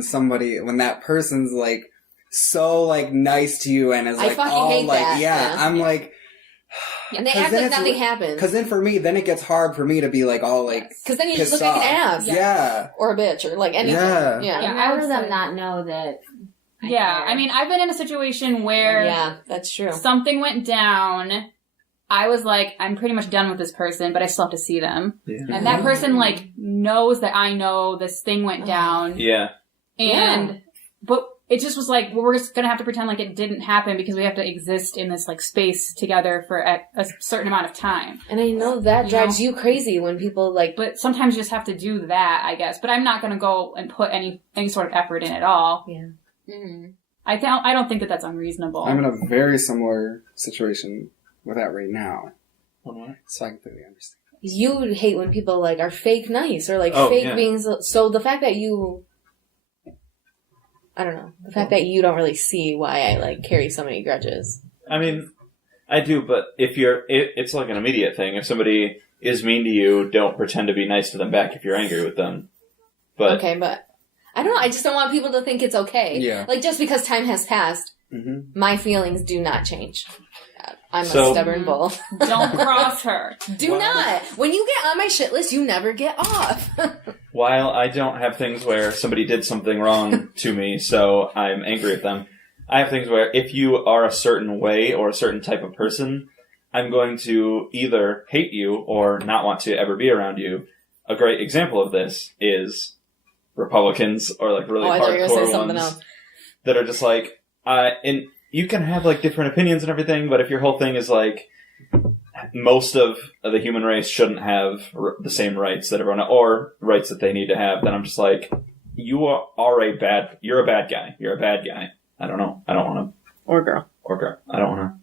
that person's, like, so, like, nice to you and is, I like, fucking all, hate like, that. Yeah. I'm like, And they 'Cause act then like it's nothing happened. because then for me, then it gets hard for me to be, like, all, like, Because then you just pissed look like an off. ass. Yeah. Or a bitch. Or like anything. Yeah. Yeah. Yeah, I'd I would rather them say- not know that. Yeah, I mean, I've been in a situation where Yeah, that's true. something went down. I was like, I'm pretty much done with this person, but I still have to see them. Yeah. And that person, like, knows that I know this thing went down. Yeah. But it just was like, well, we're just gonna have to pretend like it didn't happen because we have to exist in this, like, space together for a certain amount of time. And I know that drives you crazy when people, like... But sometimes you just have to do that, I guess. But I'm not gonna go and put any sort of effort in at all. Yeah. Mm-hmm. I don't think that that's unreasonable. I'm in a very similar situation with that right now. What? So I completely understand. You hate when people, like, are fake nice or, like, Oh, fake yeah. being... So the fact that you... I don't know. The fact that you don't really see why I, like, carry so many grudges. I mean, I do, but it's like an immediate thing. If somebody is mean to you, don't pretend to be nice to them back if you're angry with them. But Okay, but... I don't know. I just don't want people to think it's okay. Yeah. Like, just because time has passed, Mm-hmm. my feelings do not change. I'm So- a stubborn bull. Don't cross her. Do Wow. not! When you get on my shit list, you never get off. while I don't have things where somebody did something wrong to me, so I'm angry at them, I have things where if you are a certain way or a certain type of person, I'm going to either hate you or not want to ever be around you. A great example of this is Republicans or like really I thought you were gonna say hardcore something ones else. that are just like, and you can have like different opinions and everything, but if your whole thing is like, most of the human race shouldn't have the same rights that everyone, or rights that they need to have, then I'm just like, you're a bad guy. You're a bad guy. I don't know. I don't want to. Or girl. Or girl. I don't want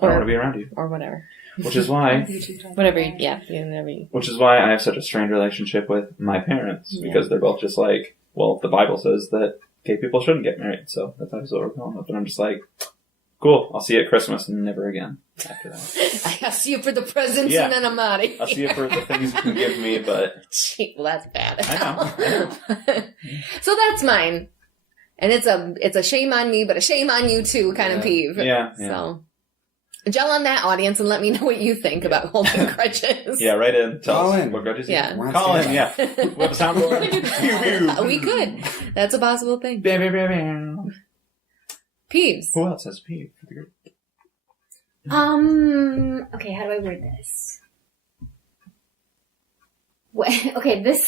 to be around you. Or whatever. Which is why, Whatever you... which is why I have such a strained relationship with my parents, because they're both just like, well, the Bible says that gay people shouldn't get married, so that's obviously what we're going with. And I'm just like, cool, I'll see you at Christmas and never again after that. I'll see you for the presents Yeah. and then I'm out of here. I'll see you for the things you can give me, but Gee, well, that's bad. I know. So that's mine. And it's a shame on me, but a shame on you too kind of peeve. yeah. So, gel on that, audience, and let me know what you think about holding grudges. Yeah, right in. Tell Call us in. what grudges you Yeah. have. Once Call in, again. yeah. We have a soundboard. Pew, pew. We could. That's a possible thing. Bam, bam, bam, bam. Peeves. Who else has peeve? Okay, how do I word this? Okay, this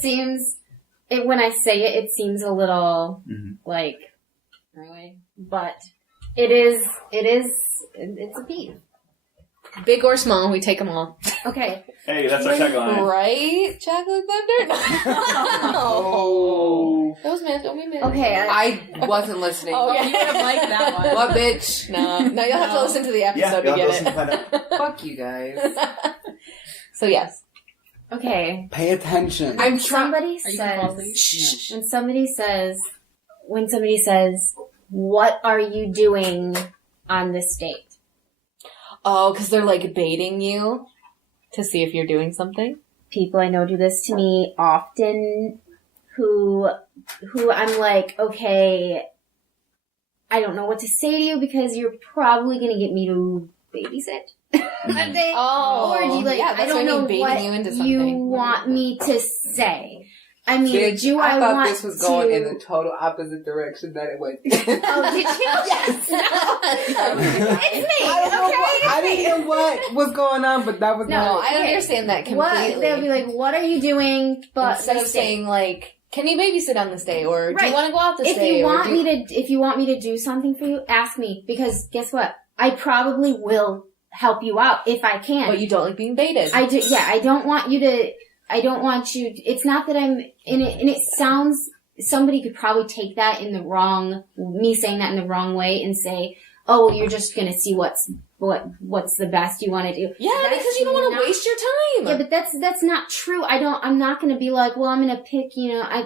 seems, when I say it, it seems a little, like, really? But it's a peeve. Big or small, we take them all. Okay. Hey, that's our tagline. Right? Chocolate thunder? Oh. Those men don't be mad. Okay, I wasn't listening. Oh, yeah. You would have liked that one. What, bitch? No, you'll have to listen to the episode Yeah, to you'll get have to listen to find out. Fuck you guys. So, yes. okay. Pay attention. When somebody Are you says, quality? when somebody says, what are you doing on this date? Oh, because they're like baiting you to see if you're doing something? People I know do this to me often, who I'm like, okay, I don't know what to say to you because you're probably going to get me to babysit that day. Oh, Or do you yeah, I that's don't what I know mean, baiting what you into you something. want me to say. I mean, Bitch, do I I thought want this was going to... in the total opposite direction that it went. Oh, did you? Yes. It's me. I didn't hear what was going on, but that was No, No, not I understand that completely. What they'll be like, what are you doing? But Instead of this day? saying like, can you babysit on this day, or do Right. you want to go out this if day? you or want if you want me to do something for you, ask me, because guess what? I probably will help you out if I can. But you don't like being baited. I do. Yeah, I don't want you. It's not that I'm in it, and it sounds. Somebody could probably take that in the wrong. Me saying that in the wrong way and say, "Oh, well, you're just gonna see what's the best you want to do." yeah, That's because you don't want to not- waste your time. Yeah, but that's not true. I'm not gonna be like, well, I'm gonna pick.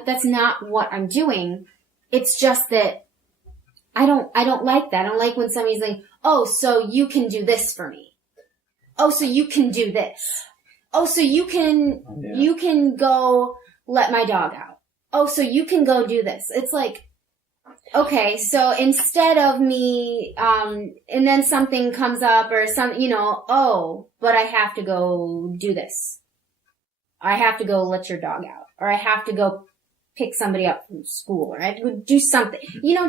That's not what I'm doing. It's just that I don't like that. I don't like when somebody's like, oh, so you can do this for me. Oh, so you can do this. Oh, so you can go let my dog out. Oh, so you can go do this. It's like, okay, so instead of me, and then something comes up or oh, but I have to go do this. I have to go let your dog out. Or I have to go pick somebody up from school. Or I have to go do something.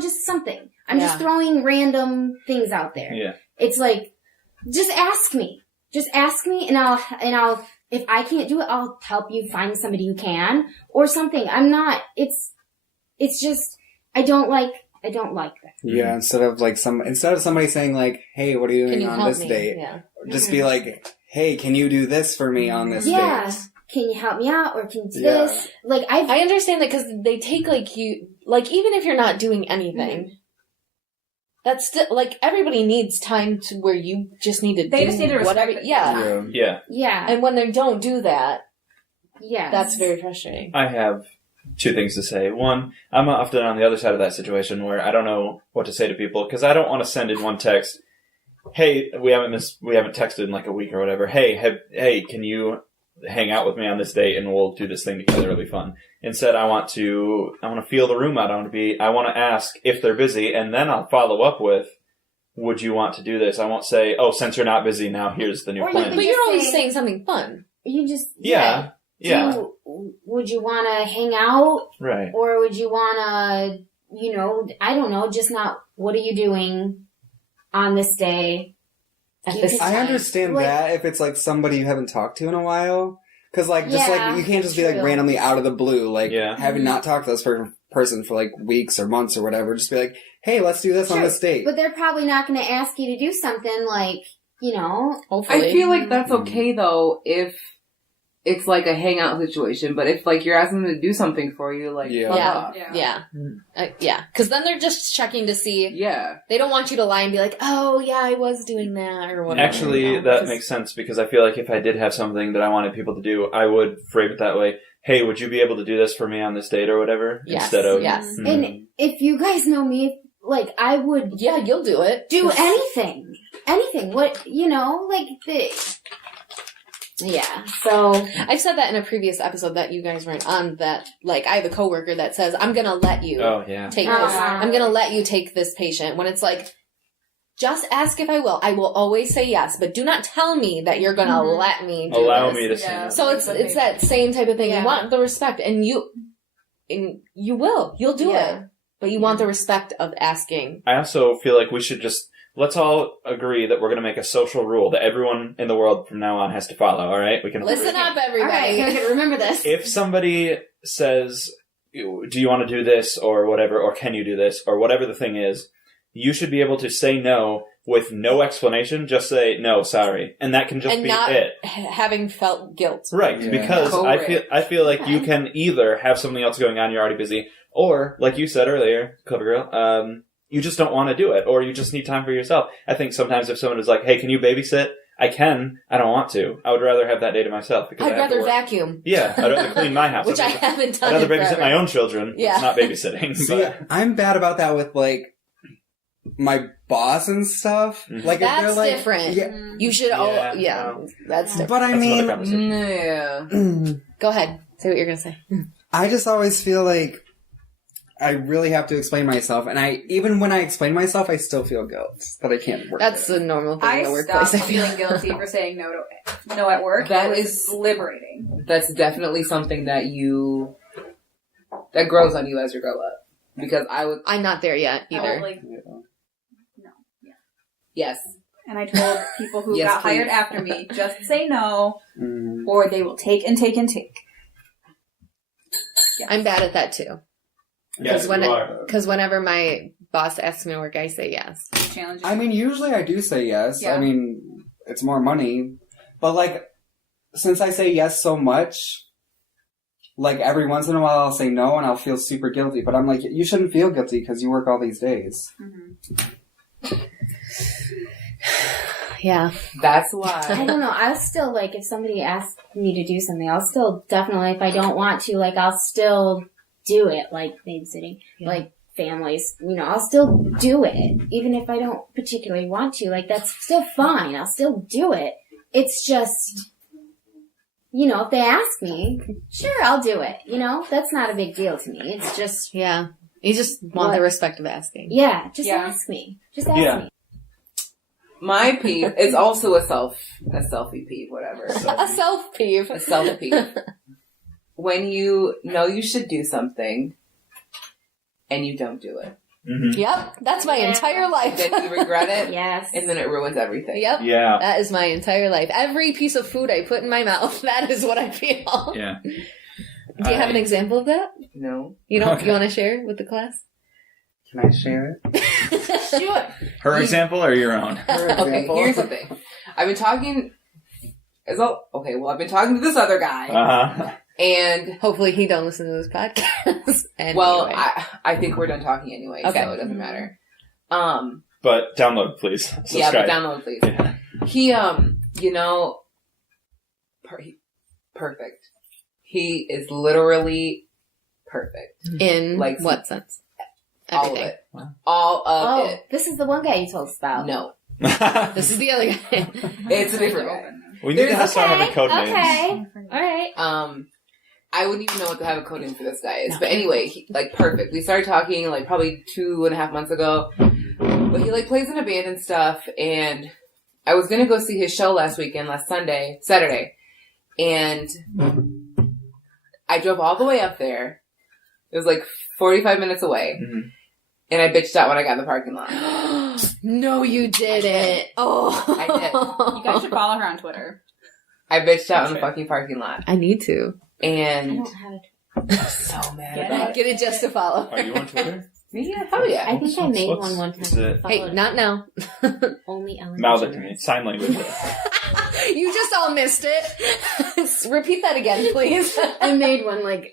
Just something. I'm just throwing random things out there. Yeah. It's like, just ask me. Just ask me and I'll, if I can't do it, I'll help you find somebody who can or something. It's just, I don't like that. Yeah, instead of somebody saying like, "Hey, what are you Can doing you on help this me? date?" Yeah. Just be like, "Hey, can you do this for me on this Yeah. date?" Can you help me out or can you do Yeah. this? Like I understand that because they take even if you're not doing anything, that's still everybody needs time to where you just need to. They just need to respect whatever. it. Yeah. Yeah. yeah. And when they don't do that, Yes. that's very frustrating. I have two things to say. One, I'm often on the other side of that situation where I don't know what to say to people because I don't want to send in one text. Hey, we haven't texted in like a week or whatever. Hey, can you hang out with me on this date and we'll do this thing together? It'll be fun. Instead, I want to feel the room out. I want to ask if they're busy, and then I'll follow up with, would you want to do this? I won't say, oh, since you're not busy, now here's the new Or you plan. could But you're just always say- saying something fun. You just Yeah. Would you want to hang out Right. or would you want to, I don't know, just not. What are you doing on this day? At You this could- I understand Like- that if it's like somebody you haven't talked to in a while. Because Yeah, you can't just be like true. randomly out of the blue, Yeah. having not talked to this person for like weeks or months or whatever. Just be like, hey, let's do this on Sure, this date. But they're probably not going to ask you to do something like, Hopefully. I feel like that's okay though if it's like a hangout situation, but if like you're asking them to do something for you, like Yeah. fuck Yeah. off. Yeah. Because then they're just checking to see. Yeah. They don't want you to lie and be like, oh, yeah, I was doing that, or whatever. Actually, you know, that 'cause- makes sense because I feel like if I did have something that I wanted people to do, I would frame it that way. Hey, would you be able to do this for me on this date or whatever? Yes, Instead of yes. Mhm. and if you guys know me, like, I would Yeah, you'll do it. do anything. Anything. Yeah, so. I've said that in a previous episode that you guys weren't on, that, like, I have a coworker that says, I'm gonna let you Oh yeah. take Oh. this. I'm gonna let you take this patient. When it's like, just ask if I will. I will always say yes, but do not tell me that you're gonna Mhm. let me do Allow this. me to say Yeah. no. So it's that same type of thing. Yeah. You want the respect, and you will. You'll do Yeah. it. But you want the respect of asking. I also feel like we should let's all agree that we're going to make a social rule that everyone in the world from now on has to follow, all right? We can Listen up, everybody. All right, good. Remember this. If somebody says, do you want to do this or whatever, or can you do this, or whatever the thing is, you should be able to say no with no explanation. Just say, no, sorry. And that can just and be not it. Having felt guilt. Right, Yeah. because I feel like you can either have something else going on, you're already busy, or, like you said earlier, Clever Girl, you just don't want to do it, or you just need time for yourself. I think sometimes if someone is like, hey, can you babysit? I can. I don't want to. I would rather have that day to myself. Because I'd rather vacuum. Yeah, I'd rather clean my house. Which I haven't done. I'd rather in babysit forever. my own children. Yeah. It's not babysitting. See, I'm bad about that with, like, my boss and stuff. Mhm. Like, if they're That's like, different. Yeah, You should. no. That's different. but I That's another mean, conversation. Yeah. Go ahead. Say what you're gonna say. I just always feel like I really have to explain myself, and even when I explain myself, I still feel guilt that I can't work. That's it. a normal thing in I the workplace. stopped I feel. feeling guilty for saying no at work. That It was is- liberating. That's definitely something that that grows on you as you grow up. Because I'm not there yet I was either. like, yes. and I told people who Yes, got hired please. after me, just say no, Mm. or they will take and take and take. Yes. I'm bad at that too. Yes, when you are. Because whenever my boss asks me to work, I say yes. Challenging. I mean, usually I do say yes. Yeah. I mean, it's more money. But, like, since I say yes so much, like, every once in a while I'll say no and I'll feel super guilty. But I'm like, you shouldn't feel guilty because you work all these days. Mhm. Yeah. That's I why. don't know. I'll still, like, if somebody asks me to do something, I'll still definitely, if I don't want to, like, I'll still do it, like babysitting, Yeah. like families, I'll still do it, even if I don't particularly want to. Like, that's still fine. I'll still do it. It's just, if they ask me, sure, I'll do it. That's not a big deal to me. It's just, Yeah. You just want the respect of asking. yeah, just Yeah. ask me. Just ask Yeah. me. My peeve is also a selfie peeve, whatever. A self peeve. A self peeve. When you know you should do something and you don't do it. Mm-hmm. Yep. That's my entire life. Then you regret it Yes. and then it ruins everything. Yep. Yeah. That is my entire life. Every piece of food I put in my mouth, that is what I feel. Yeah. Do you have an example of that? No. You don't? Okay. You want to share with the class? Can I share it? Sure. Her example or your own? Okay, here's the thing. I've been talking I've been talking to this other guy Uh-huh. and Hopefully he don't listen to this podcast. Anyway. well, I think we're done talking anyway, Okay. so it doesn't matter. But download, please. Subscribe. Yeah, but download please. Yeah. He, perfect. He is literally perfect. in like- what sense? All of Everything. it. All of Oh, it. this is the one guy you told us about. No. This is the other guy. It's a different guy. We need to have start having code names. Okay. All right. I wouldn't even know what to have a code name for this guy is. But anyway, perfect. We started talking, probably 2.5 months ago. But he, plays in a band and stuff. And I was going to go see his show last Saturday. And I drove all the way up there. It was, 45 minutes away. Mhm. And I bitched out when I got in the parking lot. No, you didn't. Oh, I did. You guys should follow her on Twitter. I bitched out in the fucking parking lot. I need to I And don't have it. I'm so mad Get about it. get it just to follow. Are you on Twitter? Yeah, hell yeah. I think I made What's- one is time. it- Hey, Followed not now. only Ellen. Mouth it to me. Sign language. You just all missed it. Repeat that again, please. I made one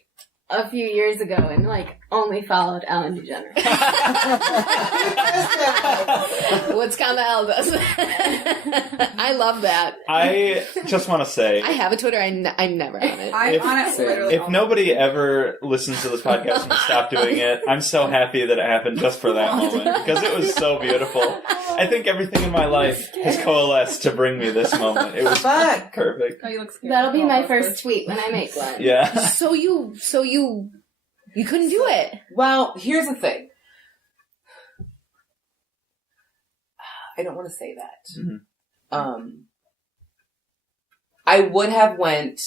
a few years ago and only followed Ellen DeGeneres. What's Kama L does. I love that. I just want to say, I have a Twitter. I'm never on it. I'm If- on it literally. if nobody ever listens to this podcast and stop doing it, I'm so happy that it happened just for that moment because it was so beautiful. I think everything in my life has coalesced to bring me this moment. It was perfect. Oh, you look scared. That'll be Oh, my that's first good. tweet when I make one. Yeah. So you couldn't do it. Well, here's the thing. I don't want to say that. Mhm. I would have went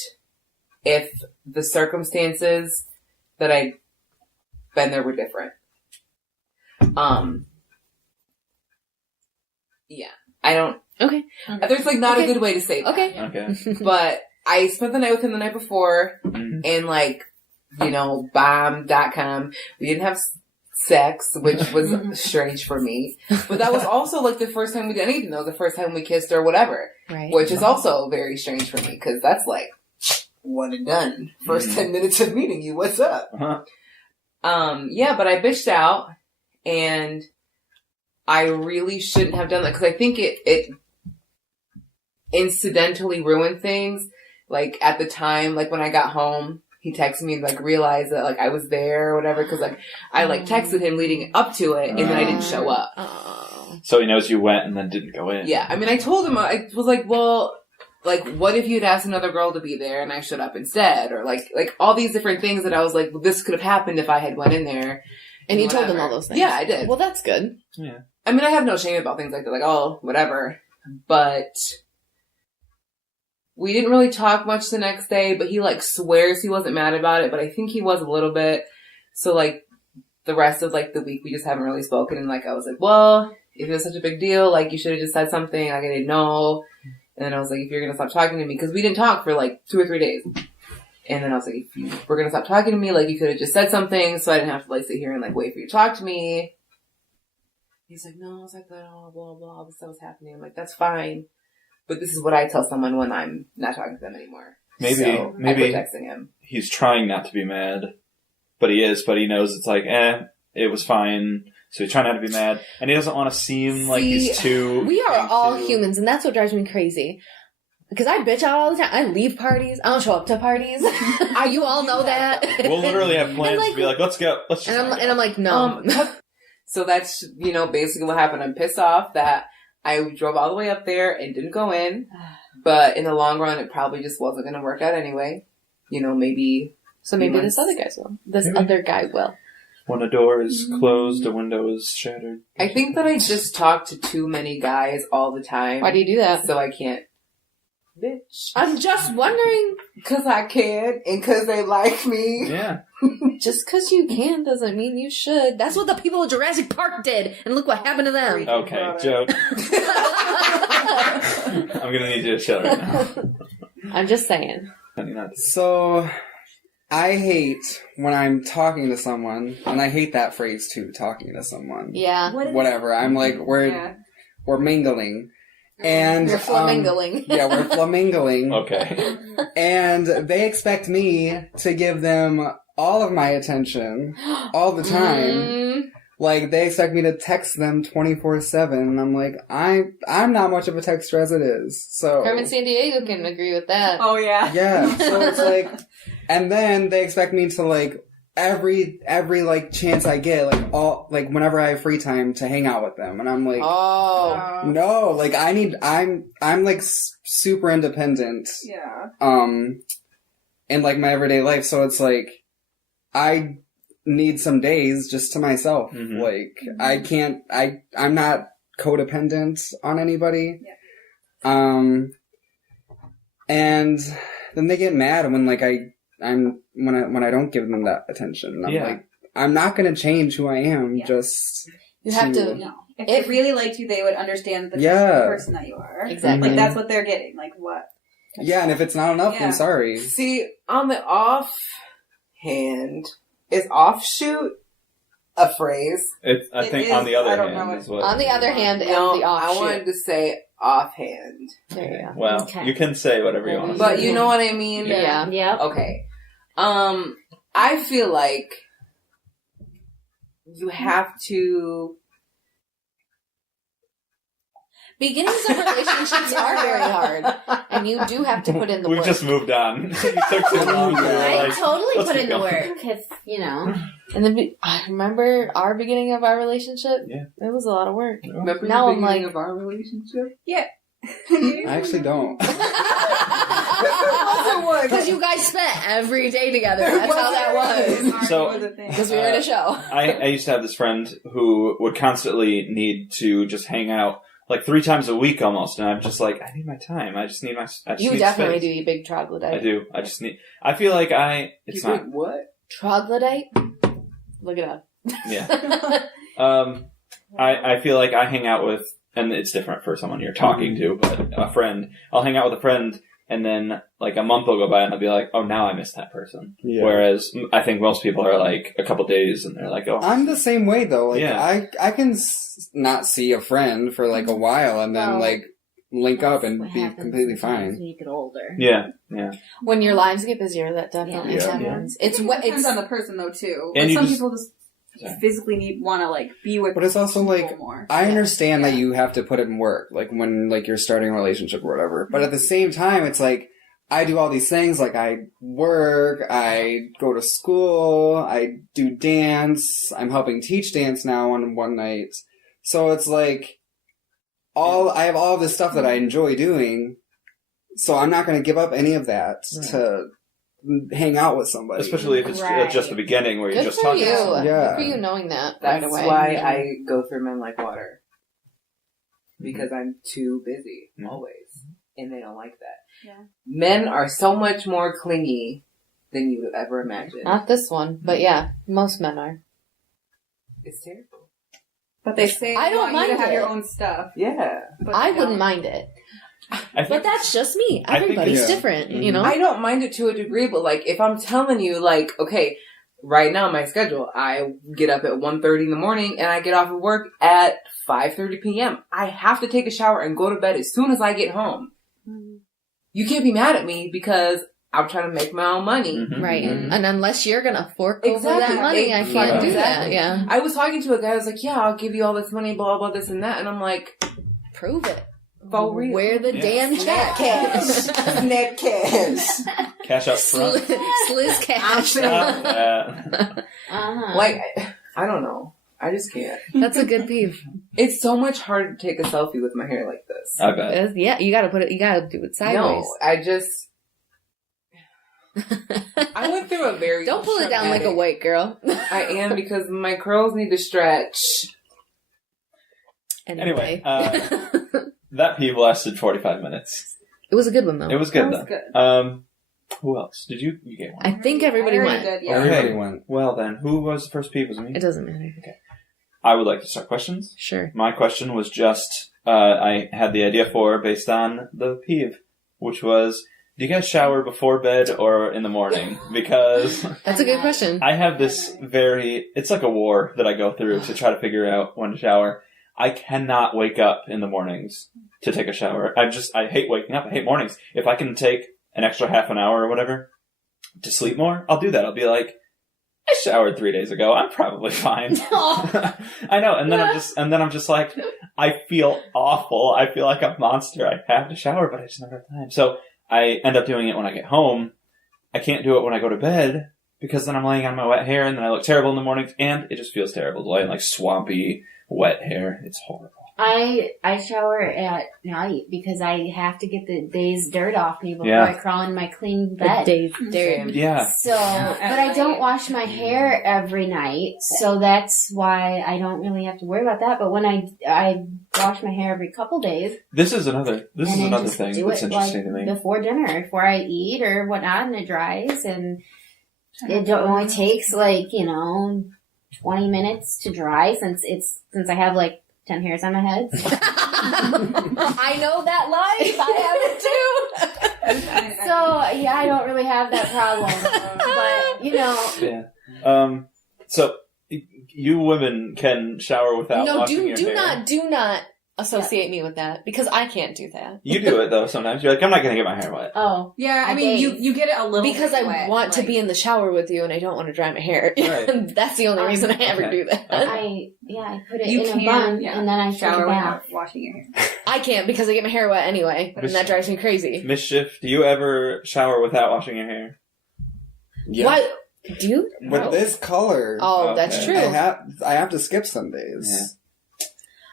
if the circumstances that I'd been there were different. Yeah. I don't... Okay. There's, like, not Okay. a good way to say that. Okay. Okay. But I spent the night with him the night before, Mhm. and, like, you know, bomb.com. We didn't have sex, which was strange for me. But that was also, like, the first time we did anything, though. The first time we kissed or whatever. Right. Which is also very strange for me, because that's, like, one and done. First 10 minutes of meeting you, what's up? Uh-huh. Yeah, but I bitched out, and I really shouldn't have done that, because I think it incidentally ruined things. Like, at the time, like, when I got home, he texted me and, like, realized that, like, I was there or whatever, because, like, I, like, texted him leading up to it, and then I didn't show up. Oh. So he knows you went and then didn't go in. Yeah, I mean, I told him, I was like, well, like, what if you'd asked another girl to be there and I showed up instead? Or, like all these different things that I was like, well, this could have happened if I had went in there. And you told him whatever. all those things? Yeah, I did. Well, that's good. Yeah. I mean, I have no shame about things like that, like, oh, whatever. But we didn't really talk much the next day, but he, like, swears he wasn't mad about it, but I think he was a little bit. So, like, the rest of, like, the week, we just haven't really spoken, and, like, I was like, well, if it was such a big deal, like, you should have just said something, like, I didn't know. And then I was like, if you're gonna stop talking to me, because we didn't talk for, like, 2 or 3 days. And then I was like, if you were gonna stop talking to me, like, you could have just said something, so I didn't have to, like, sit here and, like, wait for you to talk to me. He's like, no, I was like, oh, blah, blah, this stuff was happening. I'm like, that's fine. But this is what I tell someone when I'm not talking to them anymore. Maybe So I quit texting him. he's trying not to be mad, but he is. But he knows it's like, it was fine. So he's trying not to be mad, and he doesn't want to seem like he's too. We are all into- humans, and that's what drives me crazy. Because I bitch out all the time. I leave parties. I don't show up to parties. You all know that. We'll literally have plans like, to be like, let's go. Let's just. and I'm like, no. So that's, you know, basically what happened. I'm pissed off that I drove all the way up there and didn't go in. But in the long run, it probably just wasn't going to work out anyway. You know, maybe. So maybe this other guy will. Maybe. Other guy will. When a door is closed, a window is shattered. I think that I just talk to too many guys all the time. Why do you do that? So I can't. Bitch. I'm just wondering. Because I can, and because they like me. Yeah. Just because you can doesn't mean you should. That's what the people of Jurassic Park did, and look what happened to them. Okay, joke. I'm gonna need you to chill right now. I'm just saying. So, I hate when I'm talking to someone, and I hate that phrase too, talking to someone. Yeah. Whatever. I'm like, we're mingling. And You're flamingling. yeah, we're flamingling. Okay. And they expect me to give them all of my attention all the time. Like, they expect me to text them 24/7. And I'm like, I'm not much of a texter as it is. So Carmen San Diego can agree with that. Oh, yeah. yeah. So it's like, and then they expect me to, like, every like chance I get, like whenever I have free time, to hang out with them. And I'm like, Oh. no, like I'm like super independent. Yeah. In like my everyday life. So it's like, I need some days just to myself. Mhm. Like, I can't, I'm not codependent on anybody. Yeah. And then they get mad when like when I don't give them that attention. And I'm like, I'm not gonna change who I am. Yeah. Just You have to. No. If they really liked you, they would understand the person that you are. Exactly. Like, that's what they're getting. Like, what? yeah. And if it's not enough, Yeah. then sorry. See, on the off hand, is offshoot a phrase? I It think is, on the other I don't hand know is what. On the other hand, No, and the I offshoot. wanted to say offhand. There you go. Well, Okay. you can say whatever you want to But say. you know what I mean? Yeah. Yep. Okay. I feel like you have to. Beginnings of relationships are very hard, and you do have to put in the We've work. just moved on. You took too long. We were I like, totally let's put keep in the going. work, because, you know. And then I remember our beginning of our relationship. Yeah. It was a lot of work. Remember Now the I'm beginning like- of our relationship? I actually don't. Because you guys spent every day together. That's how that was. So- Because we were in a show. I used to have this friend who would constantly need to just hang out like 3 times a week almost, and I'm just like, I need my time. I just need my. I just You need definitely space. do, you big troglodyte. I do. I just need. I feel like it's You not. did what? Troglodyte? Look it up. Yeah. I feel like I hang out with, and it's different for someone you're talking to, but a friend. I'll hang out with a friend, and then like a month will go by, and I'll be like, oh, now I miss that person. Yeah. Whereas I think most people are like a couple days, and they're like, oh. I'm the same way though. Like Yeah. I can not see a friend for like a while and then like link up and What be happens completely sometimes fine. when you get older. Yeah. When your lives get busier, that definitely Yeah. happens. It It's what depends it's on the person though too. And Like, you some just- people just physically want to like be with. But it's also people like more. I understand that you have to put in work, like when like you're starting a relationship or whatever. But at the same time, it's like I do all these things. Like I work, I go to school, I do dance. I'm helping teach dance now on one night. So it's like I have all this stuff that I enjoy doing. So I'm not going to give up any of that to hang out with somebody. Especially if it's Right. just the beginning where you're good just for talking you. to someone. Yeah. Good for you knowing that That's right away. why I go through men like water. Because I'm too busy, always. And they don't like that. Yeah. Men are so much more clingy than you would ever imagine. Not this one, but yeah, most men are. It's terrible. But they say I don't want you to mind have it. your own stuff. Yeah. But I they wouldn't don't. mind it. I think But that's just me. I think Everybody's it's- different, you know? I don't mind it to a degree, but like if I'm telling you, like, okay, right now my schedule, I get up at 1:30 in the morning and I get off of work at 5:30 p.m. I have to take a shower and go to bed as soon as I get home. You can't be mad at me because I'm trying to make my own money. Mhm. Right. Mhm. And unless you're going to fork over Exactly. that money, I can't do that. Exactly. Yeah. I was talking to a guy who was like, yeah, I'll give you all this money, blah, blah, this and that. And I'm like, Prove it. for real. Where the Yeah. damn check cash. Snap cash. cash up front. Sliz cash. Uh-huh. Like, I don't know. I just can't. That's a good peeve. It's so much harder to take a selfie with my hair like this. I bet. Yeah, you gotta you gotta do it sideways. No, I went through a very... Don't pull it down like a traumatic- white girl. I am because my curls need to stretch. Anyway, that peeve lasted 45 minutes. it was a good one though. It was good, That was though. good. Who else? Did you get one? I think everybody I already went. did, yeah. Everybody went. Well then, who was the first peeve? Was it me? It doesn't matter. I would like to start questions. Sure. My question was just, I had the idea for based on the peeve, which was, do you guys shower before bed or in the morning? Because That's a good question. I have this it's like a war that I go through to try to figure out when to shower. I cannot wake up in the mornings to take a shower. I hate waking up. I hate mornings. If I can take an extra half an hour or whatever to sleep more, I'll do that. I'll be like, I showered 3 days ago. I'm probably fine. I know. And then I'm just like, I feel awful. I feel like a monster. I have to shower, but I just never have time. So I end up doing it when I get home. I can't do it when I go to bed because then I'm laying on my wet hair and then I look terrible in the mornings and it just feels terrible to lay in like swampy, wet hair. It's horrible. I shower at night because I have to get the day's dirt off me before Yeah. I crawl in my clean bed. Dave, Same. Yeah. So, but I don't wash my hair every night, so that's why I don't really have to worry about that. But when I wash my hair every couple days, This is another and then just thing do that's it interesting like to me. before dinner, before I eat or whatnot, and it dries, and it only takes 20 minutes to dry since I have like 10 hairs on my head. I know that life. I have it too. So yeah, I don't really have that problem. But Yeah. So you women can shower without No, washing your hair. do not associate me with that because I can't do that. You do it though sometimes. You're like, I'm not gonna get my hair wet. oh, Yeah, I A mean, day. you get it a little Because bit I wet, want to like- be in the shower with you and I don't want to dry my hair. Right. That's the only reason I ever Okay. do that. I put it You in can, a bun yeah, and then I take shower a bath. without washing your hair. I can't because I get my hair wet anyway, and that drives me crazy. Mischief, do you ever shower without washing your hair? Yeah. What? Do you? With No. this color, Oh, Okay. that's true. I have to skip some days. Yeah.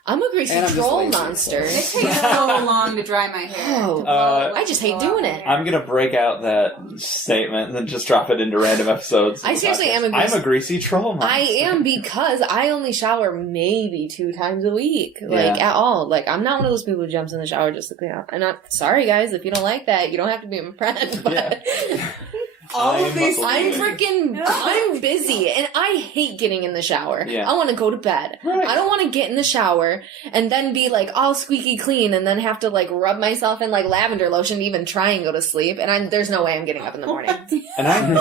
I'm a greasy And I'm just troll lazy. monster. It takes so long to dry my hair. Oh. I just hate doing it. I'm gonna break out that statement and then just drop it into random episodes. of I the seriously podcast. am a I'm greasy- a greasy troll monster. I am because I only shower maybe 2 times a week, like Yeah. at all. Like I'm not one of those people who jumps in the shower just to clean up. And I'm sorry, guys, if you don't like that, you don't have to be my friend. But all of these. leaving. I'm busy, and I hate getting in the shower. Yeah. I want to go to bed. Right. I don't want to get in the shower and then be like all squeaky clean, and then have to like rub myself in like lavender lotion to even try and go to sleep. And there's no way I'm getting up in the morning. And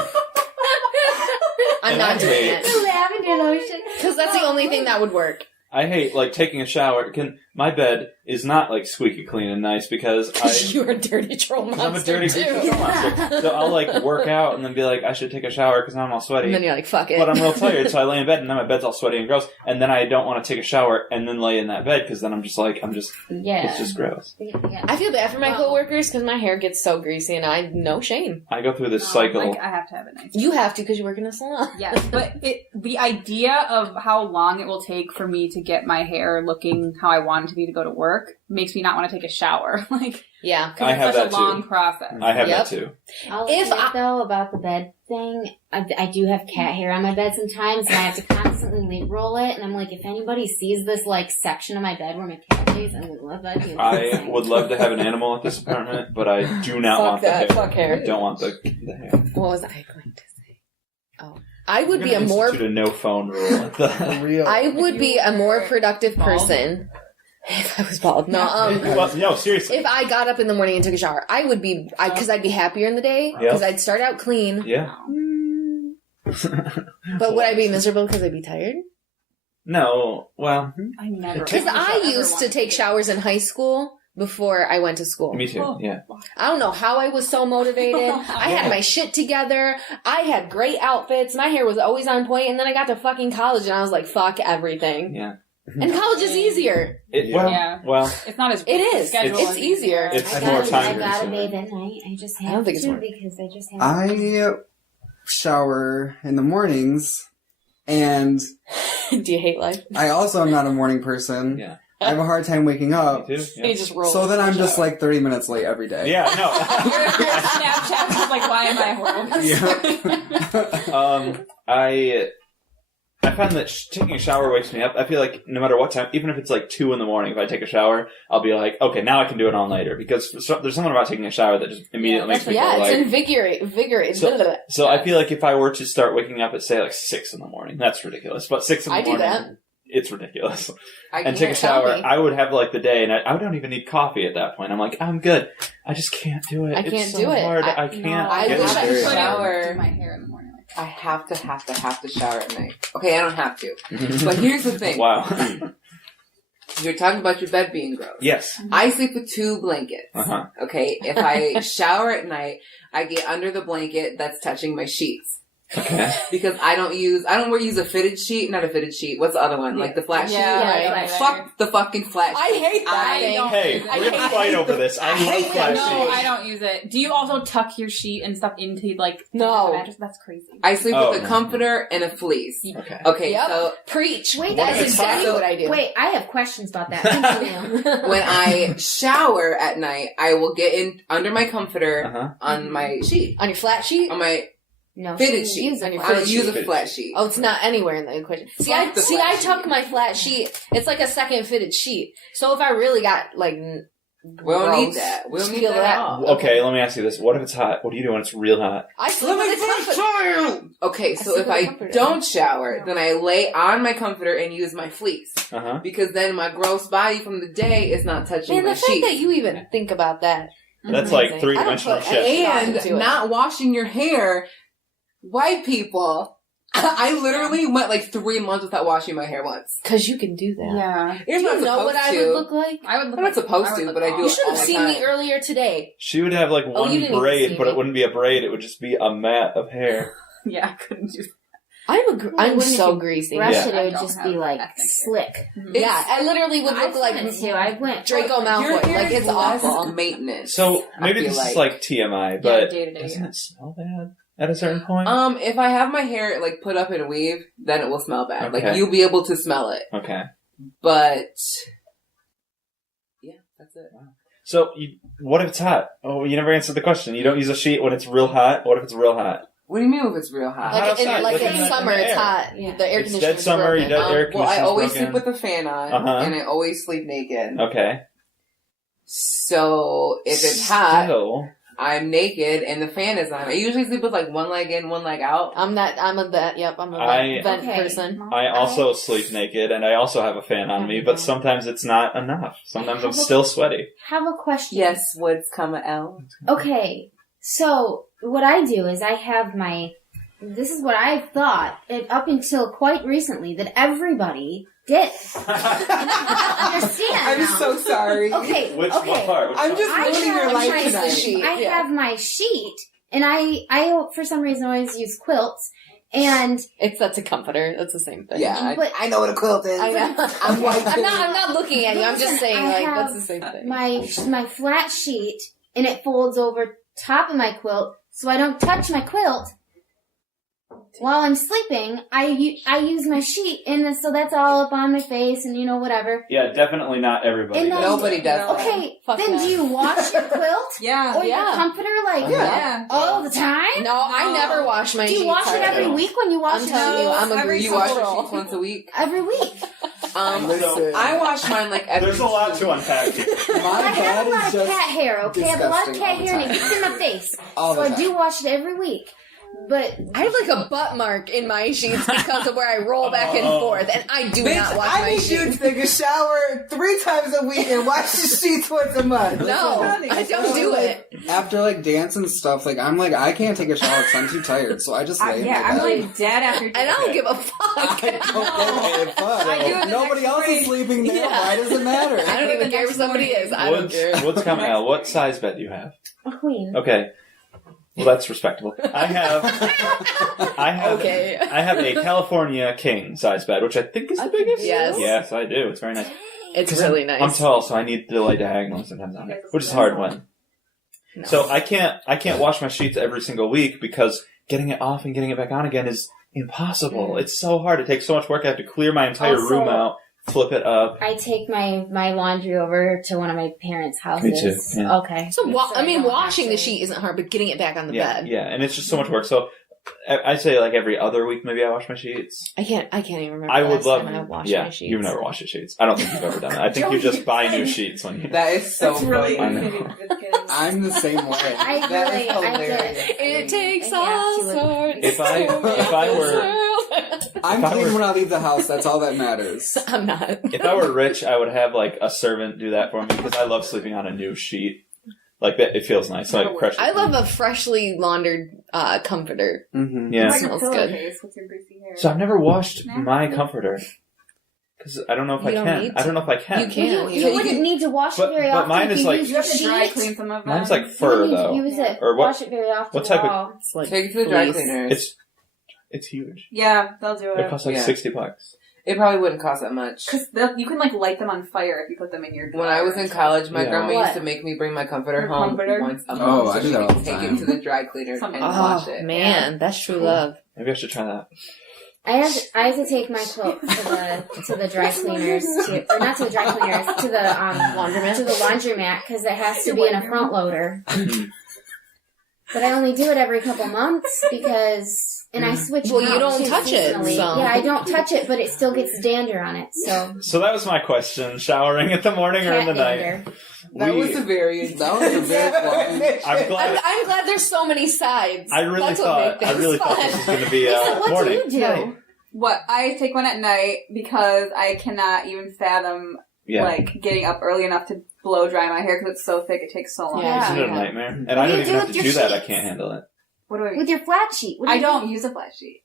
I'm not doing it Lavender lotion. because that's the only thing that would work. I hate like taking a shower. My bed is not like squeaky clean and nice because You're a dirty troll monster. I'm a dirty too. troll monster. So I'll like work out and then be like, I should take a shower because I'm all sweaty. And then you're like, fuck it. But I'm real tired, so I lay in bed and then my bed's all sweaty and gross. And then I don't want to take a shower and then lay in that bed because then I'm just it's just gross. Yeah. I feel bad for my coworkers because my hair gets so greasy, and no shame. I go through this cycle. Like, I have to have it nice. You have to because you work in a salon. Yes, but the idea of how long it will take for me to get my hair looking how I want it to be to go to work makes me not want to take a shower. Like, Yeah. because I it's have such that a long too. process. I have Yep. that too. I'll If say though about the bed thing, I do have cat hair on my bed sometimes, and I have to constantly lint roll it. And I'm like, if anybody sees this like section of my bed where my cat lays, I would love that. I would love to have an animal at this apartment, but I do not Fuck want the that. hair. Fuck hair. I don't want the hair. What was I going to say? Oh, I would be a more. Institute a no phone rule. At the... Real. I would be a more productive bald? person if I was bald. No, well, no, seriously. if I got up in the morning and took a shower, I would be, because I'd be happier in the day, because I'd start out clean. Yeah. But would I be miserable because I'd be tired? No, well, I never. Because I used to take showers in high school before I went to school. me too. Yeah. I don't know how I was so motivated. I had my shit together. I had great outfits. My hair was always on point. And then I got to fucking college and I was like, fuck everything. Yeah. And college is easier. Well, It's not as It is. schedule It's as easier. It's I more gotta, time I gotta consuming. bathe at night. I just have I don't think it's to more. because I just have I shower in the mornings, and Do you hate life? I also am not a morning person. Yeah. I have a hard time waking up. me too. You Yeah. just roll. So then I'm just like 30 minutes late every day. Yeah, no. Snapchat is like, why am I a horrible person? I find that taking a shower wakes me up. I feel like no matter what time, even if it's like 2 in the morning, if I take a shower, I'll be like, okay, now I can do it all nighter. Because there's something about taking a shower that just immediately makes me yeah, feel it's like... invigorating. So I feel like if I were to start waking up at, say, like 6 in the morning, that's ridiculous. But 6 in the I do morning... that. It's ridiculous. I And take a can't. shower. Tell me. I would have like the day, and I don't even need coffee at that point. I'm like, I'm good. I just can't do it. I It's can't so do it. hard. I- I can't. I get wish into I it. could Do shower. my hair in the morning. I have to shower at night. Okay, I don't have to. But here's the thing. Wow. You're talking about your bed being gross. Yes. I sleep with 2 blankets. Uh-huh. Okay, if I shower at night, I get under the blanket that's touching my sheets. Okay. Because I don't use a fitted sheet, not a fitted sheet. What's the other one? Like the flat sheet? right. Fuck the fucking flat I sheet. hate that thing. don't Hey, use it. we're gonna fight over this. I love flat No, sheets. I don't use it. Do you also tuck your sheet and stuff into like No. the mattress? That's crazy. I sleep Oh. with a comforter and a fleece. Okay. Okay, Yep. so Preach. Wait, That's if it's exactly hot? what I do. Wait, I have questions about that. Continue. when I shower at night, I will get in under my comforter Uh-huh. on my sheet. On your flat sheet? On my No, fitted she sheet. uses On your I don't fitted use sheet. a flat sheet. Oh, it's not anywhere in the equation. See, Fuck the I flat tuck sheet. my flat sheet. It's like a second fitted sheet. So if I really got like, We don't need gross, that. We don't just need peel that it at out. all. Okay, let me ask you this. What if it's hot? What do you do when it's real hot? I sleep with a comforter. Okay, so sleep if with a I comforter. don't shower, then I lay on my comforter and use my fleece. Uh-huh. Because then my gross body from the day is not touching Man, my the fact sheet. that you even think about that. That's Amazing. like I don't three-dimensional put shit. any thought into And it. not washing your hair. White people. I literally went like 3 months without washing my hair once. Because you can do that. Yeah. You're Do not you know supposed what I to. would look like? I would look I'm not supposed I would to, look but I do awful. You should have all the seen time. me earlier today. She would have like Oh, you one didn't even braid, see but me. it wouldn't be a braid. It would just be a mat of hair. Yeah, I couldn't do I'm Wouldn't so you greasy. Brush Yeah. it, it I would don't just have be like ethnic hair. slick. Yeah, I literally would I look like went too. I went. Draco Your Malfoy. hair Like, is it's less awful. maintenance. So maybe I this feel is like TMI, Yeah, but day-to-day, doesn't yeah. it smell bad at a certain point? If I have my hair like put up in a weave, then it will smell bad. Okay. Like you'll be able to smell it. Okay. But yeah, that's it. So what if it's hot? Oh, you never answered the question. You don't use a sheet when it's real hot. What if it's real hot? What do you mean if it's real hot? Like, outside, like like in in the summer, it's air. hot. Yeah. The air It's conditioner dead summer. You broken. got air Well, I conditioner's always broken. sleep with the fan on, Uh-huh. and I always sleep naked. Okay. So if it's hot, Still, I'm naked and the fan is on. I usually sleep with like one leg in, one leg out. I'm a vent person. I also sleep naked, and I also have a fan on me, but sometimes it's not enough. Sometimes I'm still sweaty. Have a question. Yes, woods, L. Okay, so what I do is I have this is what I thought, up until quite recently, that everybody did. Understand? I'm now. so sorry. Okay, What okay. part? I'm just ruining your life my tonight. sheet. I have my sheet, and I for some reason always use quilts, and That's a comforter. That's the same thing. Yeah, But- I know what a quilt is. I know. I'm white. I'm not looking at you. I'm just saying, I like, have that's the same thing. my flat sheet, and it folds over top of my quilt, so I don't touch my quilt. While I'm sleeping, I use my sheet, and then, so that's all up on my face, and whatever. Yeah, definitely not everybody. And then- Nobody does that. Okay, Fuck then that. do you wash your quilt Yeah. or your comforter Yeah. all the time? No, I never wash my Do you sheets. wash it every week when you wash I'm it? telling you, I'm a every greasy You wash your girl. sheets once a week. Every week. Listen, I wash mine like every There's a lot to unpack here. My I have bed a lot is of just cat hair, okay? I have a lot of disgusting cat all the hair and it time. gets in my face. all So the I time. do wash it every week. But I have like a butt mark in my sheets because of where I roll back and forth, and I do not wash I my need you sheets. to take a shower 3 times a week and wash your sheets once a month. No, I don't do it. After dance and stuff, I'm I can't take a shower because I'm too tired, so I just lay in my I'm bed. like dead after. And I don't give a fuck. I don't give a fuck. I do it the Nobody next else is morning. sleeping there. Yeah. Why does it matter? I don't even care if somebody is. I don't care. What's coming out? What size bed do you have? a queen. Okay. Well, that's respectable. I have Okay. I have a California king size bed, which I think is the biggest. Yes. Yes, I do. It's very nice. It's really nice. I'm tall, so I need to lay diagonally sometimes on it, which is hard when. No. So I can't wash my sheets every single week because getting it off and getting it back on again is impossible. It's so hard. It takes so much work. I have to clear my entire Also- room out, flip it up. I take my laundry over to one of my parents' houses. Me too, yeah. Okay. So, I don't washing have the to- sheet isn't hard, but getting it back on the Yeah, bed. yeah, and it's just so much work. So I'd say every other week maybe I wash my sheets. I can't even remember. I the would last love. time I washed Yeah, my sheets. you've never washed your sheets. I don't think you've ever done it. I think you just buy new sheets when you. That is so That's really funny. I know. I'm the same way. I That really, is I hilarious. did. It takes I have all to sorts. If I were I'm If I clean were- when I leave the house. That's all that matters. I'm not. if I were rich, I would have a servant do that for me because I love sleeping on a new sheet. That it feels nice. Fresh. I love a freshly laundered comforter. Mm-hmm. Yeah. What's your Smells good. pillowcase? What's your greasy hair? So I've never washed Nasty. my comforter because I don't know if You I don't can. need I don't know if I can. You can. You wouldn't need to wash But- it very but often. mine if is you like- use You have to your dry sheet. clean some of them. Mine's like You fur don't need to though. use it. Or what- Wash it very often. what type of- at all. It's like Take it to the dry fleece. cleaners. It's huge. Yeah, they'll do It it. costs Yeah. $60. It probably wouldn't cost that much. Because you can light them on fire if you put them in your. When I was in college, my Yeah. grandma What? used to make me bring my comforter Your home comforter? once a month. Oh, I so do she that all could the take time. it to the dry cleaner and Something. wash Oh it. man, that's true love. Maybe I should try that. I have to take my quilt to the dry cleaners, or not to the dry cleaners, to the Laundromat? to the laundromat because it has to be in a front loader. But I only do it every couple months and I switch. Well, you out don't touch it, seasonally. so. Yeah, I don't touch it, but it still gets dander on it. So So that was my question: showering in the morning or in cat the night? dander. That was a very That was a very I'm glad. I'm glad there's so many sides. I really That's what thought. makes I really this thought fun. this was going to be Lisa, what morning. do you do? What I take one at night because I cannot even fathom Yeah. getting up early enough to blow dry my hair because it's so thick. It takes so long. Yeah. Isn't it a Yeah. nightmare? And What I do don't you even do have with to your do that. I sheets? can't handle it. What do I mean? With your flat sheet. What do I you do? don't use a flat sheet.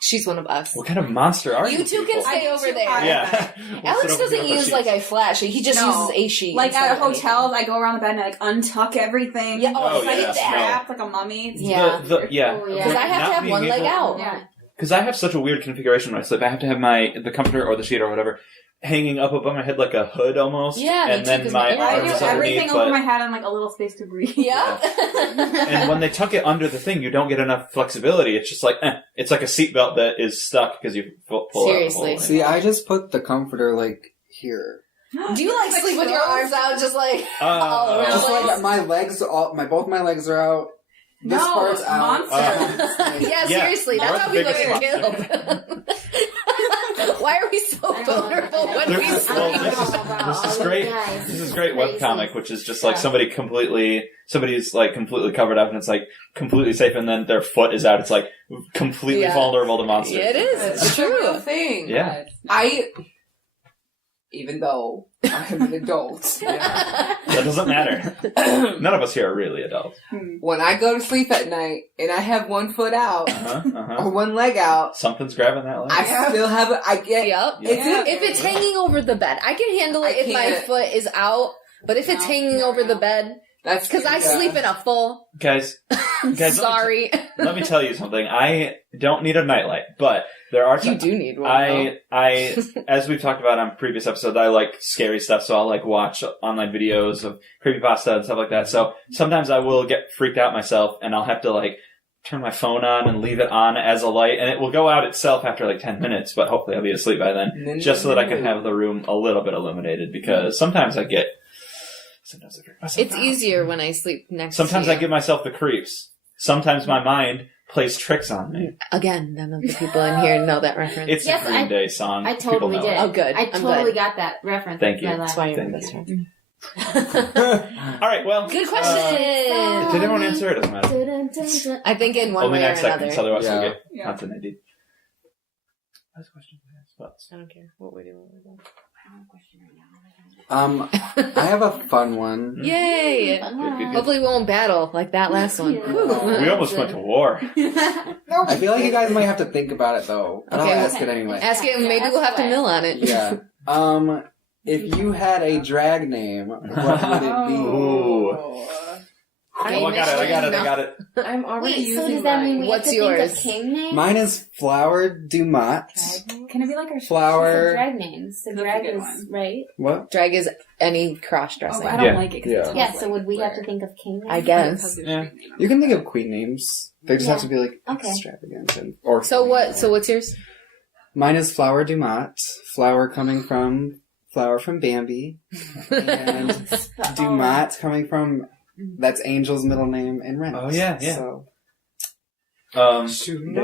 She's one of us. What kind of monster are you? You two can people? stay I over do there. too. Yeah. We'll Alex sit over doesn't here with use our a flat sheet. He just No. uses a sheet. Like instead at of anything. hotels, I go around the bed and I untuck everything. Yeah, Oh, It's like yes, it's no. wrapped like a mummy. It's Yeah. Yeah. Oh, yeah. Because I have to have one leg out. Yeah. Because I have such a weird configuration when I sleep. I have to have the comforter or the sheet or whatever hanging up above my head like a hood almost. Yeah, me and too, then 'cause my my I arms do arms everything underneath. over But my head and a little space to breathe. Yeah. and when they tuck it under the thing, you don't get enough flexibility. It's just it's like a seatbelt that is stuck because you pull Seriously. out the whole See, I just put the comforter here. Do you sleep with your arms out just all around? Just Really? like my legs, both my legs are out. This No, part's out. monster. Yeah, Yeah, seriously, that's we're how the people biggest get killed. Why are we so vulnerable when we This sleep. is great. This is great webcomic, which is just like somebody's like completely covered up, and it's like completely safe, and then their foot is out. It's like completely vulnerable to monsters. Yeah, it is. It's a real true. thing. Yeah. Even though I'm an adult, That doesn't matter. None of us here are really adults. when I go to sleep at night and I have one foot out or one leg out, Something's grabbing that leg. I still have it. I get. Yep. If it's hanging over the bed, I can handle it if my foot is out. But if it's hanging over the bed, That's because I sleep in a full. Guys, Sorry. let me tell you something. I don't need a nightlight, but there are You times. do need one. I, as we've talked about on previous episodes, I like scary stuff, so I'll like watch online videos of creepypasta and stuff like that. So sometimes I will get freaked out myself, and I'll have to like turn my phone on and leave it on as a light, and it will go out itself after like 10 minutes, but hopefully I'll be asleep by then, just so that I can have the room a little bit illuminated, because sometimes I freak myself It's out. easier when I sleep next Sometimes to I you. give myself the creeps. Sometimes my mind plays tricks on me. Again, none of the people in here know that reference. It's Yes, a Green Day song. I People totally know did. it. Oh, good. I I'm totally glad. got that reference. Thank you. I That's laughed. why you're Thank my best you. friend. All right, well. Good question. Did everyone answer? It doesn't matter. I think in one Only way or 9 seconds, another. otherwise we'll get Yeah. content ID. Last question. I don't care. What way do you want to go? I have a fun one. Yay! Hopefully we won't battle like that last one. We almost went to war. I feel like you guys might have to think about it though, but Okay, I'll ask it anyway. Ask it, maybe we'll have to mill on it. Yeah. If you had a drag name, what would it be? Ooh. Okay, Oh, I got it. I'm already Wait, so using does that mean mine. we What's have to think yours? of king names? Mine is Flower Dumont. Can it be like our Flower. Drag names. So That's a drag good is one. right. What? Drag is any cross dressing. Oh, I don't Yeah. like it. 'cause Yeah. it's Yeah. almost So like would we have to Blair. think of king names? I guess. Yeah. You can think of queen names. They just have to be like Okay. extravagant and or. So what? So what's yours? Mine is Flower Dumont. Flower coming from Flower from Bambi, and Dumont coming from that's Angel's middle name in Rent. Oh, yeah. So Dude,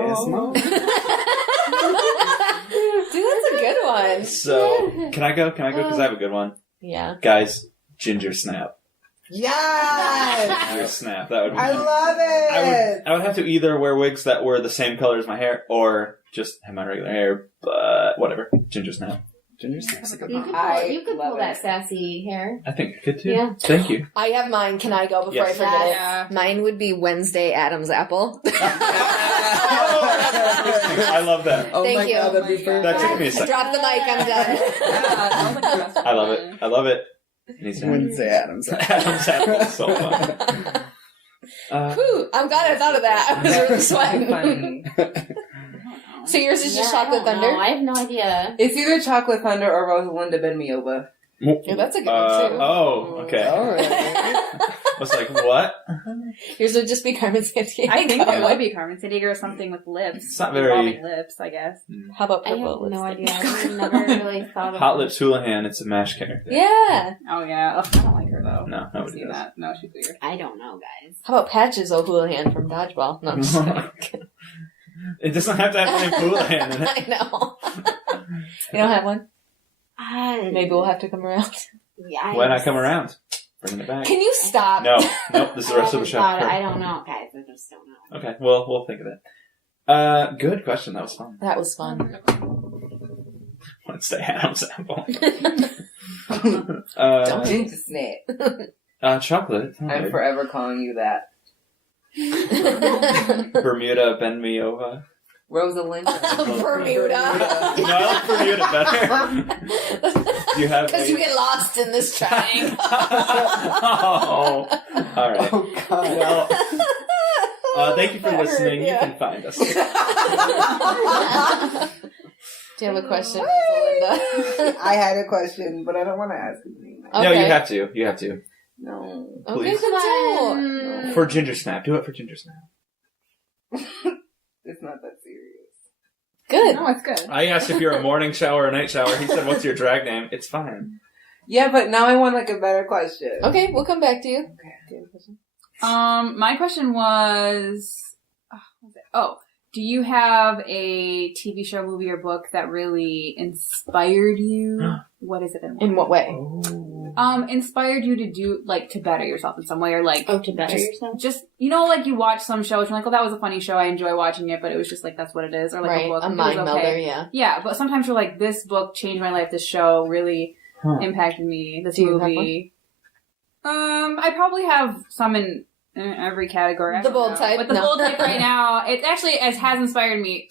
that's a good one. So, can I go? Because I have a good one. Yeah. Guys, Ginger Snap. Yes! Ginger Snap. That would be I love it! I would have to either wear wigs that were the same color as my hair, or just have my regular hair, but whatever. Ginger Snap. Ginger Snap's a good You one. could I pull, you could love pull that it. sassy hair. I think I could too. Yeah. Thank you. I have mine. Can I go before Yes. I forget it? Yeah. Mine would be Wednesday Adam's Apple. I love that. Oh Thank my you. god, that'd be perfect. That took me a second. Drop the mic. I'm done. I love it. I love it. Needs to happen. Wednesday Adams. Adam's apple is so fun. Whew, I'm glad I thought of that. I was really sweating. Funny. So yours is just Yeah, I Chocolate don't Thunder? know. I have no idea. It's either Chocolate Thunder or Rosalinda Ben Me Over. Yeah, that's a good one too. Oh, okay. Alright. I was like, what? Yours would just be Carmen Sandiego. I think it would be Carmen Sandiego or something with lips. It's not very- Involving lips, I guess. How about I have purple no lipstick? idea. I've never really thought of Hot Lips Houlihan, it's a MASH character. Yeah. Oh yeah. Ugh, I don't like her though. No, I've nobody seen does. that. No, she's weird. I don't know, guys. How about Patches O'Houlihan from Dodgeball? No, I'm just kidding. It doesn't have to have the name Houlihan in it. I know. You don't have one? Maybe we'll have to come around. Yeah, When I come around, bringing it back. Can you stop? No, nope, this is the rest of the show. I don't know, guys. I just don't know. Okay, well, we'll think of it. Good question, that was fun. That was fun. Wednesday Adam's apple. Ginger Snap. Chocolate. I'm forever calling you that. Bermuda Ben Me Over. Rosalinda. Bermuda. No, I like Bermuda better. Do you have Because you get lost in this triangle. Oh, all right. Oh god. Well, thank you for That listening. hurt, yeah. You can find us. Do you have a question, Linda? I had a question, but I don't want to ask it anymore. No, you have to. You have to. No. Okay, Please. so For Ginger Snap. Do it for Ginger Snap. It's not that serious. good. No, it's good. I asked if you're a morning shower or a night shower. He said, what's your drag name? It's fine. Yeah, but now I want like a better question. Okay, we'll come back to you. Okay. Do you have a question? My question was, what was it? Oh, Do you have a TV show, movie, or book that really inspired you? What is it? In what way? Inspired you to do, like, to better yourself in some way, or like... Oh, to better yourself? Just, you know, like, you watch some shows, and you're like, oh, that was a funny show, I enjoy watching it, but it was just like, that's what it is, or like a book. A mind melder, yeah. Yeah, but sometimes you're like, this book changed my life, this show really impacted me, this movie. I probably have some in every category. The bold type? But the bold type right now, it actually has inspired me,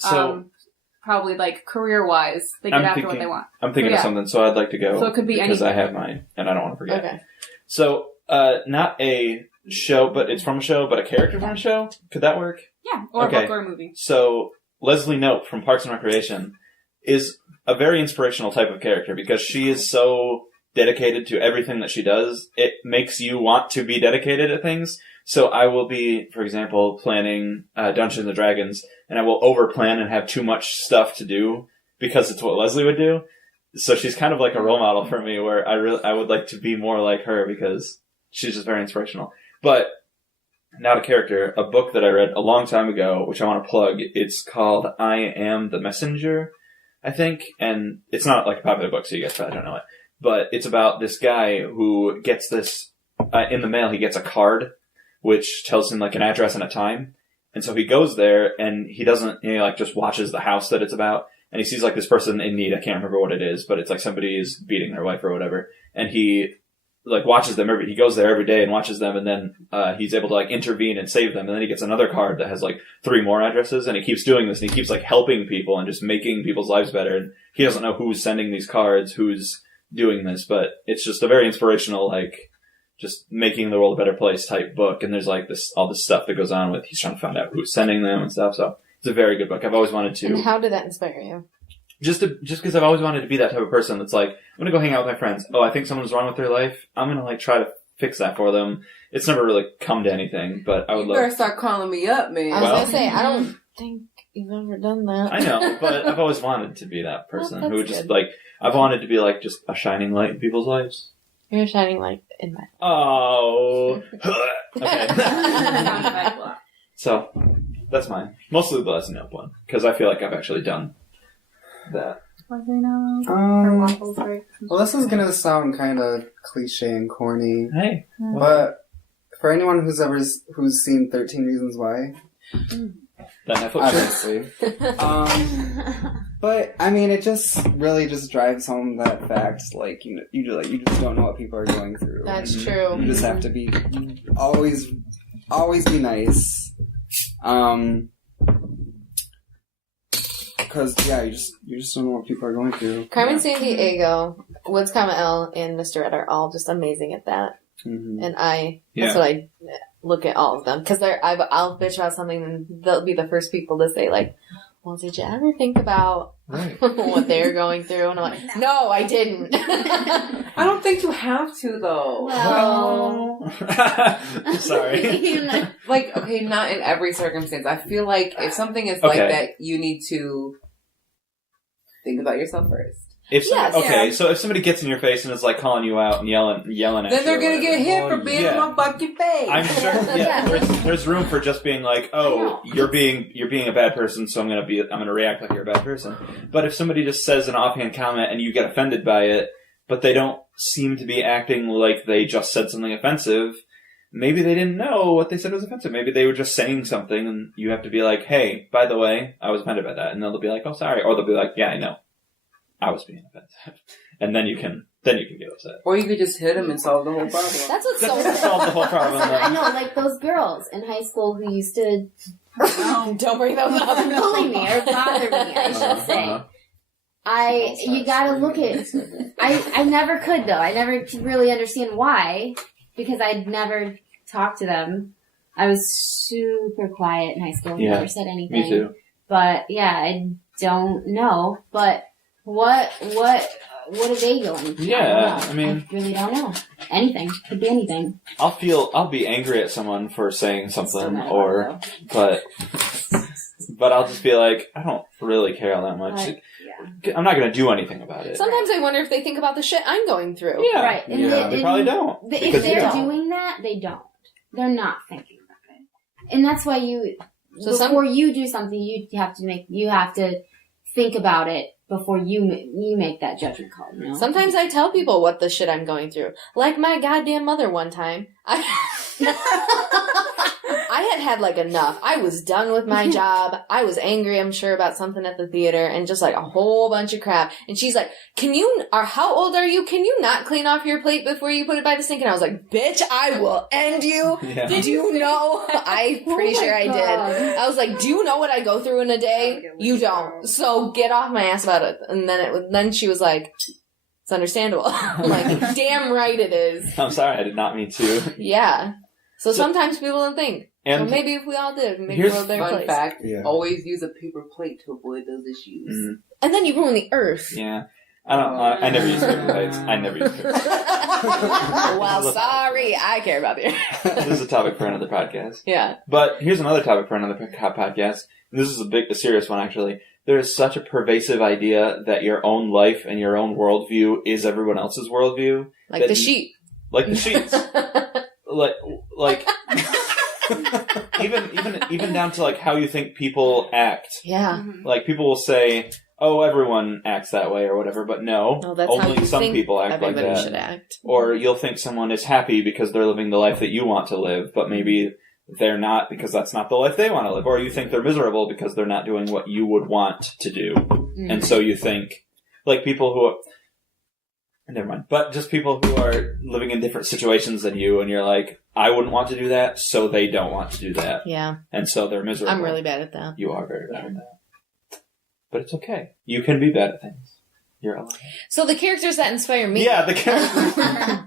probably, like, career-wise. They get after what they want. I'm thinking of something, so I'd like to go. So it could be because anything. I have mine, and I don't want to forget. Okay. So, not a show, but it's from a show, but a character from a show? Could that work? Yeah, or a book or a movie. So, Leslie Knope from Parks and Recreation is a very inspirational type of character because she is so dedicated to everything that she does. It makes you want to be dedicated at things. So I will be, for example, planning Dungeons & Dragons, and I will over-plan and have too much stuff to do because it's what Leslie would do. So she's kind of like a role model for me where I would like to be more like her because she's just very inspirational. But not a character, a book that I read a long time ago, which I want to plug. It's called I Am the Messenger, I think. And it's not like a popular book, so you guys probably don't know it. But it's about this guy who gets this, in the mail, he gets a card which tells him like an address and a time. And so he goes there and he doesn't, like just watches the house that it's about. And he sees like this person in need. I can't remember what it is, but it's like somebody is beating their wife or whatever. And he like watches them he goes there every day and watches them. And then, he's able to like intervene and save them. And then he gets another card that has like 3 more addresses. And he keeps doing this and he keeps like helping people and just making people's lives better. And he doesn't know who's sending these cards, who's doing this, but it's just a very inspirational, like, just making the world a better place type book. And there's like all this stuff that goes on with he's trying to find out who's sending them and stuff. So it's a very good book. I've always wanted to. And how did that inspire you? Just because I've always wanted to be that type of person that's like, I'm gonna go hang out with my friends. Oh, I think someone's wrong with their life. I'm gonna like try to fix that for them. It's never really come to anything, but I would love. You better start calling me up, man. I was gonna say, I don't think you've ever done that. I know, but I've always wanted to be that person who would just good. like, I've wanted to be like just a shining light in people's lives. You're a shining light in my. Oh. Okay. So, that's mine. Mostly the Leslie Knope one, because I feel like I've actually done that. Well, this is gonna sound kind of cliche and corny. Hey. But for anyone who's seen 13 Reasons Why, That Netflix show? obviously. But I mean, it just really just drives home that fact. Like you just don't know what people are going through. That's And true. You just have to be always be nice. Because you just don't know what people are going through. Carmen Sandiego, Woods, L, and Mr. Ed are all just amazing at that. Mm-hmm. And that's what I look at all of them. Because I'll bitch about something and they'll be the first people to say like, well, did you ever think about what they're going through? And I'm like, no, I didn't. I don't think you have to, though. Well, Sorry. Like, okay, not in every circumstance. I feel like if something is like that, you need to think about yourself first. So if somebody gets in your face and is like calling you out and yelling at you, then they're gonna get hit for being in my fucking face. I'm sure. There's room for just being like, oh, you're being a bad person, so I'm gonna react like you're a bad person. But if somebody just says an offhand comment and you get offended by it, but they don't seem to be acting like they just said something offensive, maybe they didn't know what they said was offensive. Maybe they were just saying something, and you have to be like, hey, by the way, I was offended by that, and they'll be like, oh, sorry, or they'll be like, yeah, I know. I was being offensive. And then you can get upset. Or you could just hit them and solve the whole problem. That's what's so solve the whole problem. I know, like those girls in high school who used to don't bring those up. bully me or bother me, I should say. You gotta look at I never could though. I never could really understand why, because I'd never talked to them. I was super quiet in high school. Yeah, Never said anything. me too. But yeah, I don't know. But what are they going through? Yeah, I mean, I really don't know. Anything. Could be anything. I'll be angry at someone for saying something, but I'll just be like, I don't really care all that much. I'm not going to do anything about it. Sometimes I wonder if they think about the shit I'm going through. Yeah, right. And they probably don't. If they're doing that, they don't. They're not thinking about it. And that's why you So before you do something, you have to think about it before you make that judgment call. You know? Sometimes I tell people what the shit I'm going through. Like my goddamn mother one time. I had like enough. I was done with my job. I was angry, I'm sure, about something at the theater and just like a whole bunch of crap. And she's like, how old are you? Can you not clean off your plate before you put it by the sink? And I was like, bitch, I will end you. Yeah. Did you know? I'm pretty sure I did. I was like, do you know what I go through in a day? You don't. So get off my ass about it. And then she was like, it's understandable. I'm like, damn right it is. I'm sorry, I did not mean to. Yeah. So sometimes people don't think. And well, maybe if we all did, make the world a better fun place. fact, always use a paper plate to avoid those issues. Mm-hmm. And then you ruin the earth. Yeah. I never use paper plates. I never use paper plates. Well, sorry. I care about the earth. This is a topic for another podcast. Yeah. But here's another topic for another podcast. This is a serious one, actually. There is such a pervasive idea that your own life and your own worldview is everyone else's worldview. Like the sheep. Like the sheets. like even down to like how you think people act. Yeah. Like people will say, "Oh, everyone acts that way" or whatever, but no, that's only how you some think people act like everybody that. should act. Or you'll think someone is happy because they're living the life that you want to live, but maybe they're not because that's not the life they want to live. Or you think they're miserable because they're not doing what you would want to do. Mm. And so you think, like people who are, never mind, but just people who are living in different situations than you, and you're like, I wouldn't want to do that, so they don't want to do that. Yeah. And so they're miserable. I'm really bad at that. You are very bad at that. But it's okay. You can be bad at things. You're allowed. So the characters that inspire me. Yeah, the characters.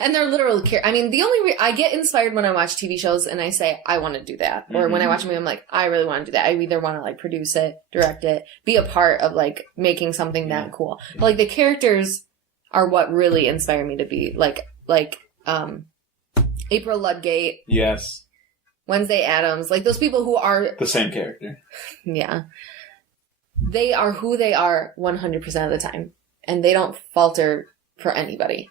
And they're literal I mean, the only I get inspired when I watch TV shows and I say, I want to do that. Or when I watch a movie, I'm like, I really want to do that. I either want to like produce it, direct it, be a part of like making something that cool. But like the characters are what really inspire me to be like April Ludgate. Yes. Wednesday Addams. Like those people who are the same character. Yeah. They are who they are 100% of the time. And they don't falter for anybody.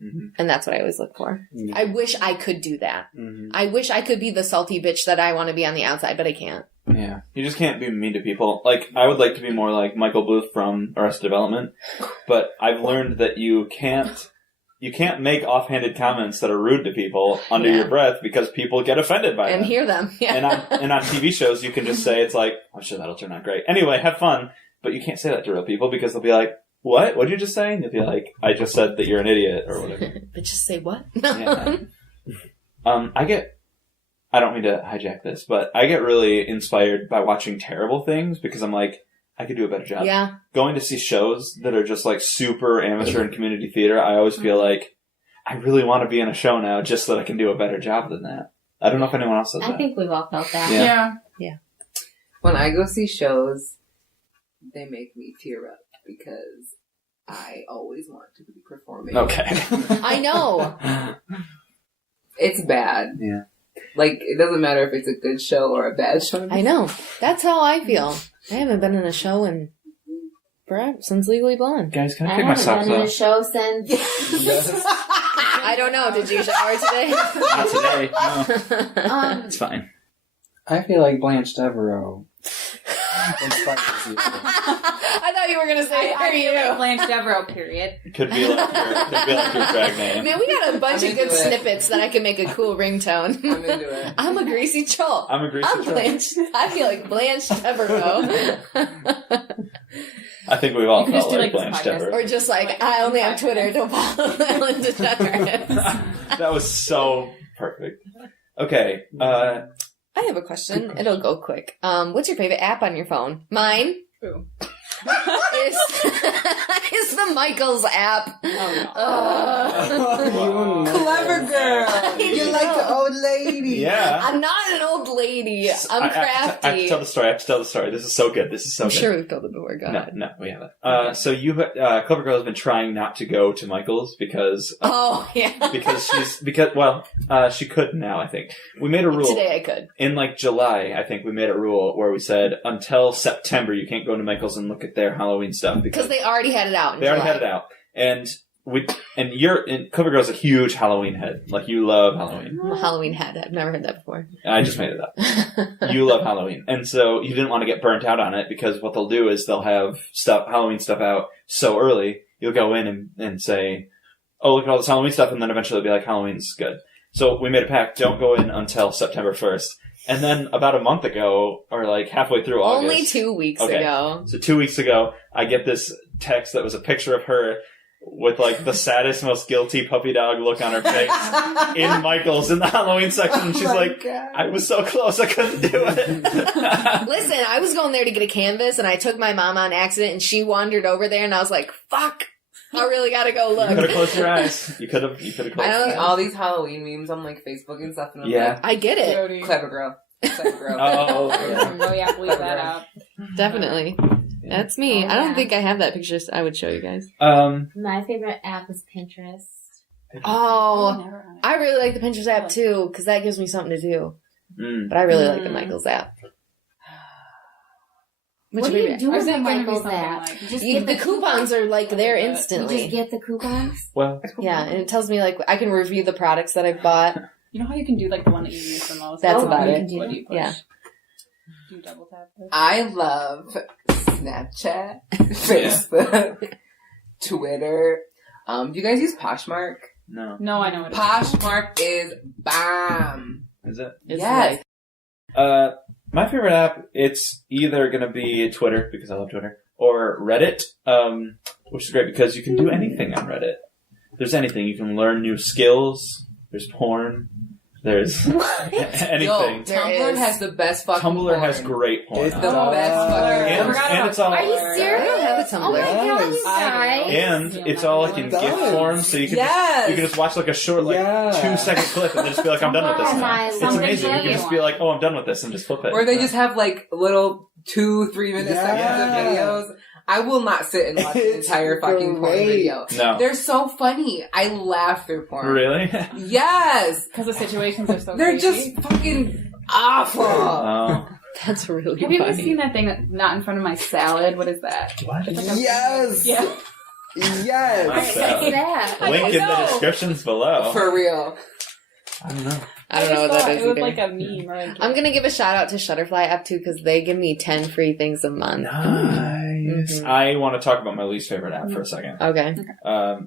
Mm-hmm. And that's what I always look for. Mm-hmm. I wish I could do that. Mm-hmm. I wish I could be the salty bitch that I want to be on the outside, but I can't. Yeah. You just can't be mean to people. Like, I would like to be more like Michael Bluth from Arrested Development, but I've learned that you can't make offhanded comments that are rude to people under your breath because people get offended by them. And hear them. Yeah. And on TV shows, you can just say, it's like, I'm sure that'll turn out great. Anyway, have fun. But you can't say that to real people because they'll be like, what? What did you just say? And you'll be like, I just said that you're an idiot or whatever. But just say what? Yeah. I don't mean to hijack this, but I get really inspired by watching terrible things because I'm like, I could do a better job. Yeah. Going to see shows that are just like super amateur and community theater, I always feel like I really want to be in a show now just so that I can do a better job than that. I don't know if anyone else does that. I think we've all felt that. Yeah. When I go see shows, they make me tear up because I always want to be performing. Okay. I know. It's bad. Yeah. Like, it doesn't matter if it's a good show or a bad show. I know. That's how I feel. I haven't been in a show since Legally Blonde. Guys, can I take my socks off? I haven't been in a show since... I don't know. Did you shower today? Not today. No. It's fine. I feel like Blanche Devereaux inspires you. I thought you were going to say, I feel like Blanche Devereaux, period. Could be like your drag name. Man, we got a bunch of good snippets that I can make a cool ringtone. I'm into it. I'm a Greasy Troll. I'm a Greasy Troll. Blanche. I feel like Blanche Devereaux. I think we've all felt like like Blanche Devereaux. Or just like, I only have Twitter, don't follow Ellen DeGeneres. That was so perfect. Okay, I have a question. It'll go quick. What's your favorite app on your phone? Mine is the Michaels app. Oh, no. Clever girl. You're like the old lady. Yeah. I'm not an old lady. I'm crafty. I have to tell the story. This is so good. I'm sure we've told it before. Go ahead. No, we haven't. So Clever Girl has been trying not to go to Michael's because she could now, I think. We made a rule. Today I could. In like July, I think we made a rule where we said until September you can't go to Michael's and look at their Halloween stuff because they already had it out. They already had it out. And CoverGirl's a huge Halloween head. Like, you love Halloween. I'm a Halloween head. I've never heard that before. I just made it up. You love Halloween. And so you didn't want to get burnt out on it, because what they'll do is they'll have Halloween stuff out so early, you'll go in and say, oh, look at all this Halloween stuff, and then eventually they'll be like, Halloween's good. So we made a pact, don't go in until September 1st. And then about a month ago, or like halfway through August. Only 2 weeks ago. So 2 weeks ago, I get this text that was a picture of her with like the saddest, most guilty puppy dog look on her face in Michael's in the Halloween section. And she's like, God. I was so close, I couldn't do it. Listen, I was going there to get a canvas, and I took my mom on accident, and she wandered over there, and I was like, fuck. I really gotta go look. You could have closed your eyes. You could have closed your eyes. All these Halloween memes on like Facebook and stuff, and I'm like, I get it. Clever girl. Clever girl. Oh yeah, bleep that out. Definitely. That's me. I don't think I have that picture. I would show you guys. My favorite app is Pinterest. Oh, I really like the Pinterest app too, because that gives me something to do. But I really like the Michaels app. What do you do with the Michaels app? The coupons are like there instantly. You just get the coupons? Well, yeah, and it tells me like I can review the products that I've bought. You know how you can do like the one that you use the most? That's about it. What do you push? Yeah. Do you double tap it? I love Snapchat, Facebook, Twitter. Do you guys use Poshmark? No. No, I know what it is. Poshmark is bomb. Is it? Yes. My favorite app, it's either going to be Twitter, because I love Twitter, or Reddit, which is great because you can do anything on Reddit. There's anything. You can learn new skills. There's porn. There's anything. Yo, Tumblr has the best fucking Tumblr porn. has great porn. It's the best fucking and it's all. Are you serious? I don't have a Tumblr. Oh my god, you guys. And it's all like in GIF form, so you can you can just watch like a short 2-second clip and then just be like, I'm done with this now. It's amazing. You can just be like, oh, I'm done with this, and just flip it. Or they just have like little 2-3 minute seconds of videos. I will not sit and watch the entire fucking porn video. No. They're so funny. I laugh through porn. Really? Yes! Because the situations are so They're crazy. just fucking awful. Oh. That's really Have you ever seen that thing that not in front of my salad? What is that? What? It's like Yes! Yeah. Yes! What's that? Link in the descriptions below. For real. I don't know. I don't know what that is It was either. like a meme or a I'm gonna give a shout out to Shutterfly app too, because they give me 10 free things a month. Nice. I want to talk about my least favorite app for a second. Okay.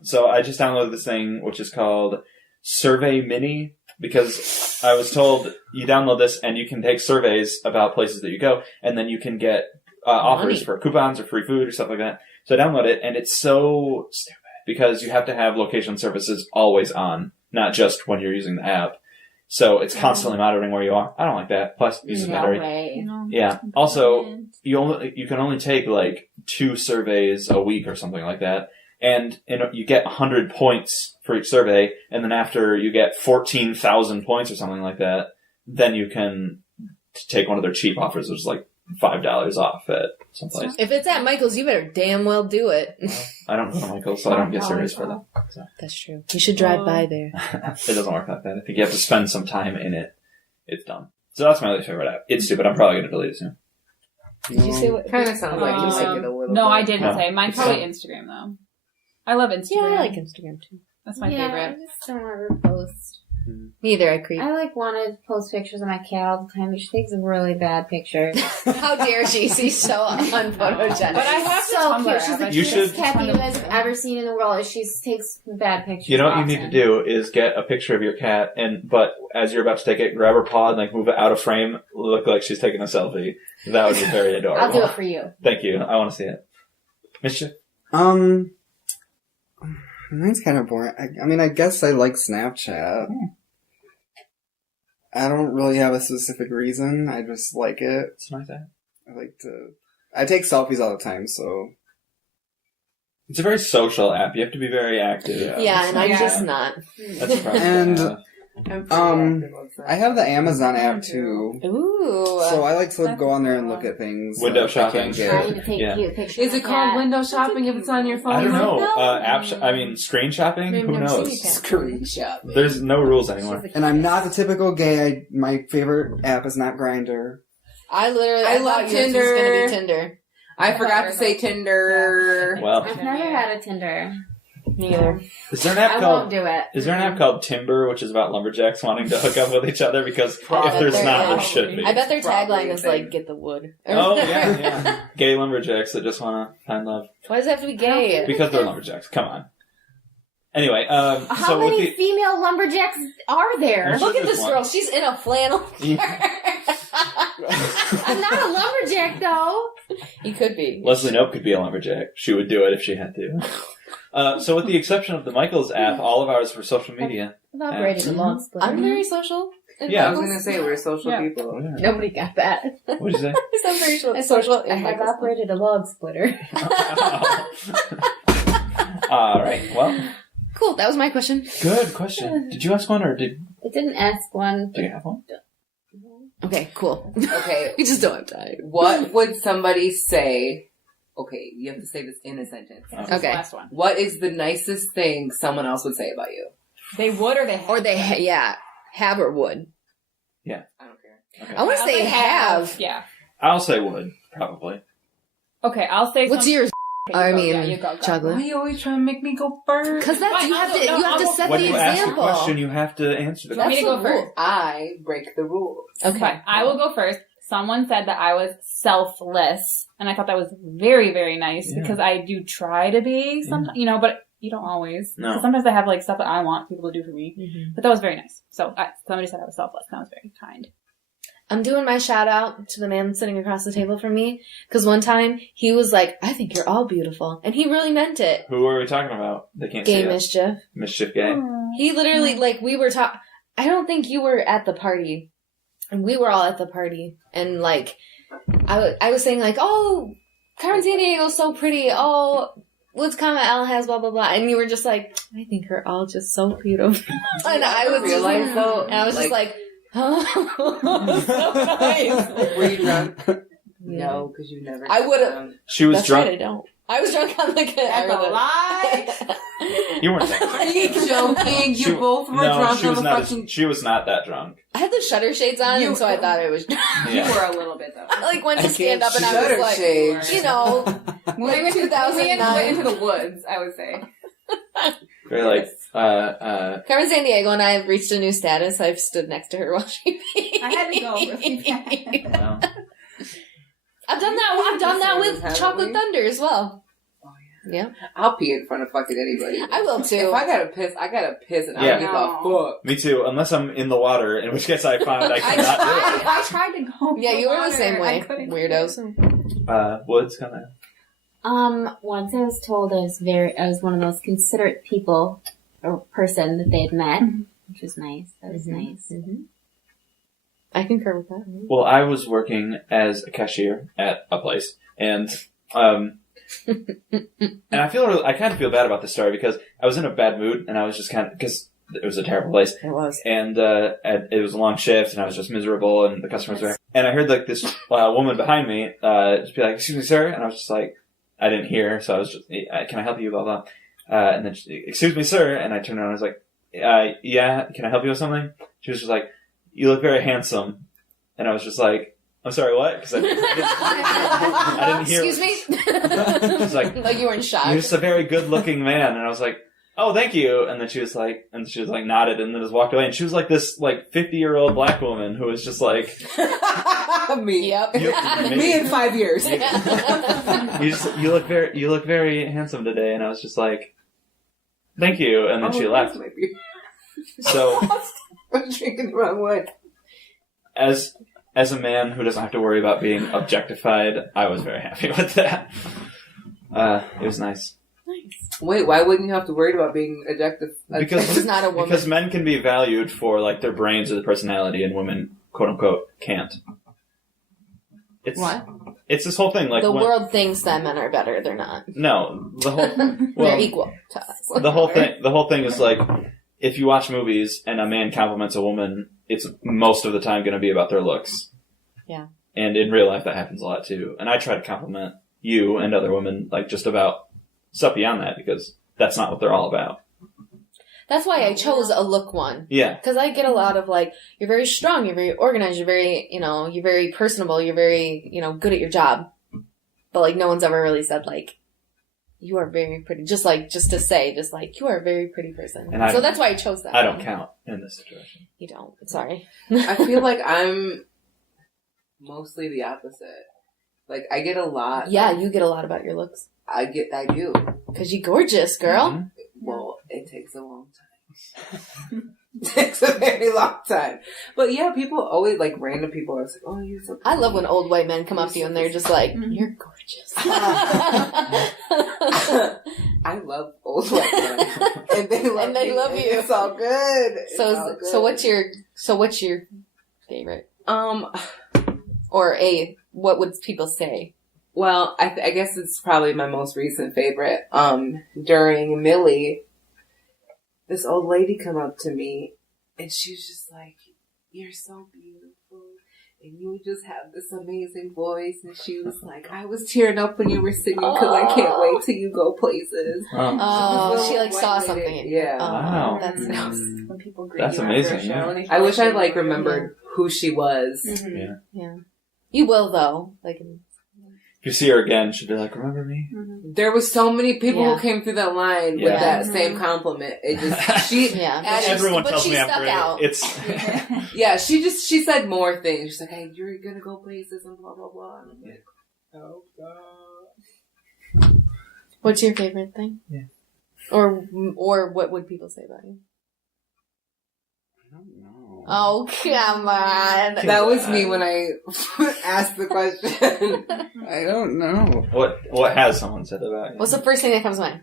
So I just downloaded this thing, which is called Survey Mini, because I was told you download this and you can take surveys about places that you go, and then you can get offers for coupons or free food or stuff like that. So I download it, and it's so stupid because you have to have location services always on, not just when you're using the app. So it's constantly monitoring where you are. I don't like that. Plus, it uses battery. Way. Yeah. Also, you can only take like 2 surveys a week or something like that, and you get 100 points for each survey. And then after you get 14,000 points or something like that, then you can take one of their cheap offers, which is like $5 off at some place. If it's at Michael's, you better damn well do it. I don't go to Michael's, so I don't get surveys for them. So. That's true. You should drive by there. It doesn't work like that. I think you have to spend some time in it. It's dumb. So that's my least favorite app. It's stupid. I'm probably going to delete it soon. Did you say what? Kind of sounds like you like it a little No, bit. I didn't say. Mine's probably Instagram, though. I love Instagram. Yeah, I like Instagram too. That's my I favorite. just don't want to post. Me either, I creep. I want to post pictures of my cat all the time, but she takes really bad pictures. How dare she? She's so unphotogenic. But I have so the Tumblr cute. She's app. the You cutest should- cat that you guys have ever seen in the world. She takes bad pictures. You know what you need to often. do is get a picture of your cat, but as you're about to take it, grab her paw and like move it out of frame, look like she's taking a selfie. That would be very adorable. I'll do it for you. Thank you. I want to see it. Mischief? Mine's kind of boring. I mean, I guess I like Snapchat. I don't really have a specific reason. I just like it. It's a nice app. I take selfies all the time, so. It's a very social app. You have to be very active. Yeah, and I'm Yeah. just not. That's the problem. And, I'm pretty active on Snapchat. I have the Amazon app too. Ooh. So I like to go on there and look at things. Window that I can't shopping. Trying get. to take Yeah. cute pictures. Is it of called cat. window shopping if it's on your phone? I don't know. No. Screen shopping? I've Who never seen knows? it. Screen shopping. There's no rules anymore. And I'm not the typical gay. My favorite app is not Grindr. I I love love yours was gonna Tinder. be Tinder. I forgot to say Tinder. Well, I've never had a Tinder. Neither. Is there an app I called? won't do it. Is there an app called Timber, which is about lumberjacks wanting to hook up with each other? Because if there's there not, is. there should be. I bet their Probably tagline a is thing. like, get the wood. Oh yeah. Gay lumberjacks that just want to find love Why does it have to be gay? because they're lumberjacks. Come on. Anyway, How so with many female lumberjacks are there? There's- Look at Just this one. girl. She's in a flannel. I'm not a lumberjack, though. You could be. Leslie Knope could be a lumberjack. She would do it if she had to. So with the exception of the Michaels app, all of ours were social media. I've operated a log splitter. I'm very social. Yeah. I was gonna say we're social Yeah. people. Oh, yeah. Nobody got that. What'd you say? I'm very I social. I have operated a log splitter. All right. Well, Cool. That was my question. good question. Did you ask one or did I didn't ask one. you have one? Okay, cool. Okay, We just don't have time. what would somebody say? Okay, you have to say this in a sentence. This is the Okay. last one. What is the nicest thing someone else would say about you? They would or they have. Or they, have or would. I don't care. Okay. I want to I'll say have. Yeah. I'll say would probably. Okay, I'll say. What's some- yours? Okay, I you go. mean, Yeah, you go. chocolate. Why are you always trying to make me go first? Because that's Fine, you have I'll to go- you have to I'll set When the you ask a example. question, you have to answer the Want me question. to go first? I break the rules. Okay. Fine, I will go first. Someone said that I was selfless, and I thought that was very, very nice Yeah. because I do try to be sometimes, but you don't always. No. 'Cause sometimes I have like stuff that I want people to do for me, Mhm. but that was very nice. So somebody said I was selfless, and that was very kind. I'm doing my shout out to the man sitting across the table from me because one time he was like, "I think you're all beautiful," and he really meant it. Who are we talking about? They can't Gay see us. mischief. Mischief gay. He literally we were talking. I don't think you were at the party, and we were all at the party, and I was saying like, "Oh, Carmen Sandiego's so pretty. Oh, what's comment Al has blah blah blah," and you were just like, "I think you're all just so beautiful," and I was just realize like, though, and I was just like, "Oh, so nice." Were you drunk? Yeah. No, because you never. I would've- drunk. She was That's drunk. right, I don't. I was drunk on like That's a lie. You weren't that Are you joking? She- You both were no, drunk she on was the not. fucking. She was not that drunk. I had the shutter shades on, You- and so I thought it was. You Yeah. were a little bit though. I like went to I stand can't up, and I shutter was like, shades. you know, When we went to 2009. went into the woods, I would say. Very like. Carmen Sandiego and I have reached a new status. I've stood next to her while she peed. I had to go really fast. Well, I've done that. I've done that with Haven't Chocolate we? Thunder as well. Oh, Yeah, I'll pee in front of fucking anybody. I will too. If I gotta piss, I gotta piss, and Yeah. I don't give a fuck. me too. Unless I'm in the water, in which case I found I I cannot do tried. I tried to go. Yeah, in you were the water. same I way, couldn't do weirdos. it. Woods coming. Once I was told I was one of the most considerate people or person that they had met, which was nice. That was nice. Mm-hmm. I concur with that. Well, I was working as a cashier at a place, and I kind of feel bad about this story because I was in a bad mood, and I was just kind of because it was a terrible place, It was. and it was a long shift, and I was just miserable, and the customers were. And I heard like this woman behind me just be like, "Excuse me, sir," and I was just like, I didn't hear her, so I was just, "Can I help you?" Blah blah. And then, "Excuse me, sir," and I turned around, and I was like, "Yeah, can I help you with something?" She was just like, "You look very handsome," and I was just like, "I'm sorry, what?" Because I didn't hear. Excuse me. She's like you were in shock. "You're just a very good-looking man," and I was like, "Oh, thank you." And then she was like, nodded, and then just walked away. And she was like this, 50-year-old black woman who was just like, Me. Yep. Me in 5 years. you look very handsome today. And I was just like, "Thank you." And then she left. So, I'm drinking the wrong one. as a man who doesn't have to worry about being objectified, I was very happy with that. It was nice. Wait, why wouldn't you have to worry about being objective? She's not a woman. Because men can be valued for their brains or their personality, and women, quote unquote, can't. It's, What? It's this whole thing. Like The when- world thinks that men are better. They're not. No, the whole They're well, equal to us. the whole thing is like if you watch movies and a man compliments a woman, it's most of the time going to be about their looks. Yeah. And in real life, that happens a lot too. And I try to compliment you and other women, just about stuff beyond that, because that's not what they're all about. That's why I chose a look one. Yeah. Because I get a lot of you're very strong, you're very organized, you're very, you're very personable, you're very, good at your job. But no one's ever really said You are very pretty. Just to say, you are a very pretty person. And so that's why I chose that. I don't count in this situation. You don't. Sorry. I feel like I'm mostly the opposite. Like, I get a lot. Yeah, you get a lot about your looks. I do. Because you're gorgeous, girl. Mm-hmm. Well, it takes a long time. It takes a very long time. But yeah, people always, like, random people are like, oh, you're so pretty. I love when old white men come up to you and they're just like, you're gorgeous. I love old white men. And they love you. It's all good. So what's your favorite? Or what would people say? Well, I guess it's probably my most recent favorite. During Millie, this old lady come up to me, and she was just like, "You're so beautiful, and you just have this amazing voice." And she was like, "I was tearing up when you were singing because I can't wait till you go places." Oh, she like saw something in you. Yeah. Wow. That's nice. When people greet That's you amazing, after a show, yeah. and they I wish I feel like remembered who she was. Mhm. Yeah. You will though. Like. If you see her again, she'll be like, remember me? There was so many people Yeah. who came through that line with Yeah. that same compliment. It just Everyone but tells she me stuck after out. it's she said more things. She's like, "Hey, you're gonna go places and blah blah blah." And I'm like, "Oh God." What's your favorite thing? Yeah. Or what would people say about you? I don't know. Oh, come on. That was me when I asked the question. I don't know. what has someone said about you? What's the first thing that comes to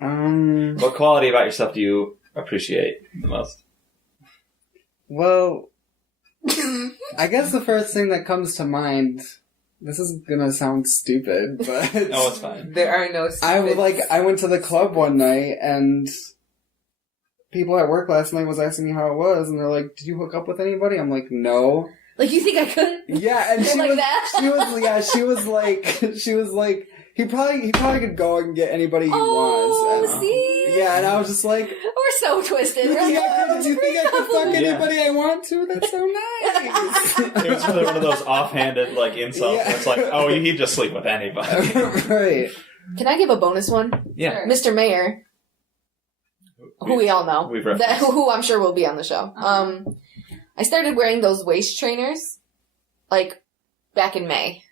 mind? What quality about yourself do you appreciate the most? Well, I guess the first thing that comes to mind, this is gonna sound stupid, but Oh, it's fine. There are no. I went to the club one night and people at work last night was asking me how it was, and they're like, "Did you hook up with anybody?" I'm like, "No." Like, you think I could? Yeah, and You're she like was, that? she was like, he probably could go and get anybody he wants. And, see? yeah, and I was just like, We're so twisted. We're do you think I could fuck anybody I want to? That's so nice. It was really one of those offhanded like insults. Yeah. Where it's like, oh, he'd just sleep with anybody. Right. Can I give a bonus one? Yeah. Mr. Mayor, who we all know, We've referenced. who I'm sure will be on the show. I started wearing those waist trainers, like, back in May.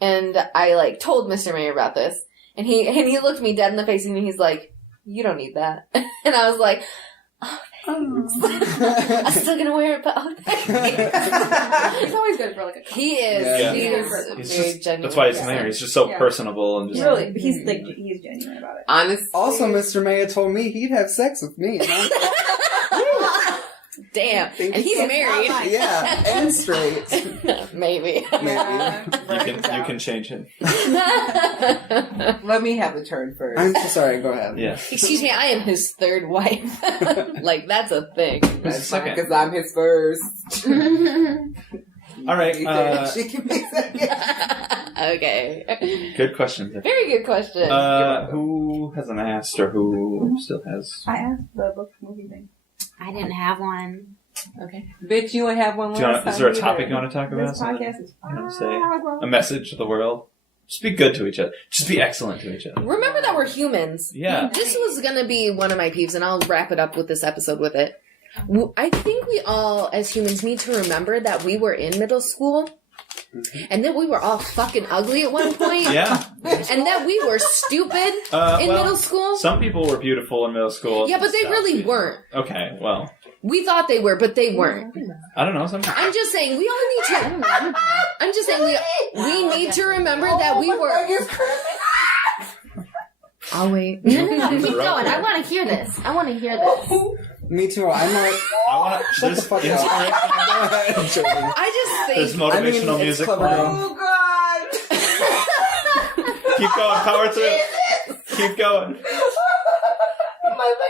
And I, like, told Mr. Mayor about this. And he looked me dead in the face and he's like, "You don't need that." And I was like, "Oh, thanks." I'm still gonna wear it, but oh, thanks. He's always good for like a He is. Yeah. He is He's very just, genuine. that's why he's mayor. He's just so personable and just. Really, he's genuine about it. Honestly, Also, Mr. Maya told me he'd have sex with me. And I'm Damn. And he's married. yeah, and straight. Maybe. Maybe. You can change him. let me have a turn first. I'm so sorry, go ahead. Yeah. Excuse me, I am his third wife. Like, that's a thing. That's fine, Second. because I'm his first. All right. She can make that. Okay. Good question. Very good question. Who hasn't asked or who still has? I asked the book movie thing. I didn't have one. Okay. Bitch, you ain't have one last Is there a time topic either. you want to talk about? This podcast is You want to say a message to the world? Just be good to each other. Just be excellent to each other. Remember that we're humans. Yeah. This was gonna be one of my peeves, and I'll wrap it up with this episode with it. I think we all, as humans, need to remember that we were in middle school, and that we were all fucking ugly at one point, Yeah. and that we were stupid in middle school. Some people were beautiful in middle school. Yeah, but they really weren't. Okay, well, We thought they were, but they weren't. I don't know. Some I'm just saying, we all need to. I'm just saying, we need to remember that we were. I'll wait. No, keep going. I want to hear this. I want to hear this. Me too. I'm not. I want to. Shut the fuck up. Go ahead, Jordan. I just There's think. motivational it's music. clever. Oh, God. Keep going. Power through. Keep going.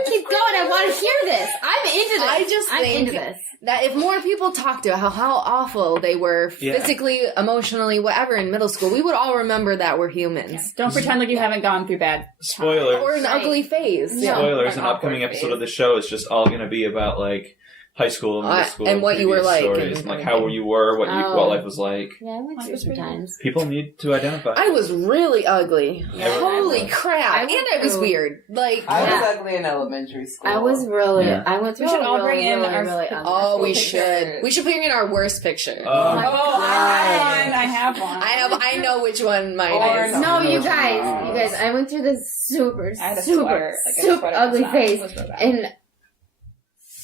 Keep going. I want to hear this. I'm into this. I just I'm think into this. that if more people talked about how awful they were physically, emotionally, whatever in middle school, we would all remember that we're humans. Don't pretend like you haven't gone through bad. Spoilers. Or an ugly phase. Spoilers. An An upcoming awkward episode phase. of the show is just all going to be about like high school, middle school, and what you were previous like, stories, and like how you were, what life was like. Yeah, I went through some times. People need to identify. I was really ugly. Yeah. Holy crap! went I was through- weird. Like, I was ugly in elementary school. I was really. Yeah. I went through. We should all really, bring in really, our- really ugly. oh, we pictures. should. We should bring in our worst picture. Oh, my I God. have one. I know which one mine Orange. is. No, you Oh. guys, I went through this super, I had a super, sweater, like a super sweater ugly that's not- face, was real bad. and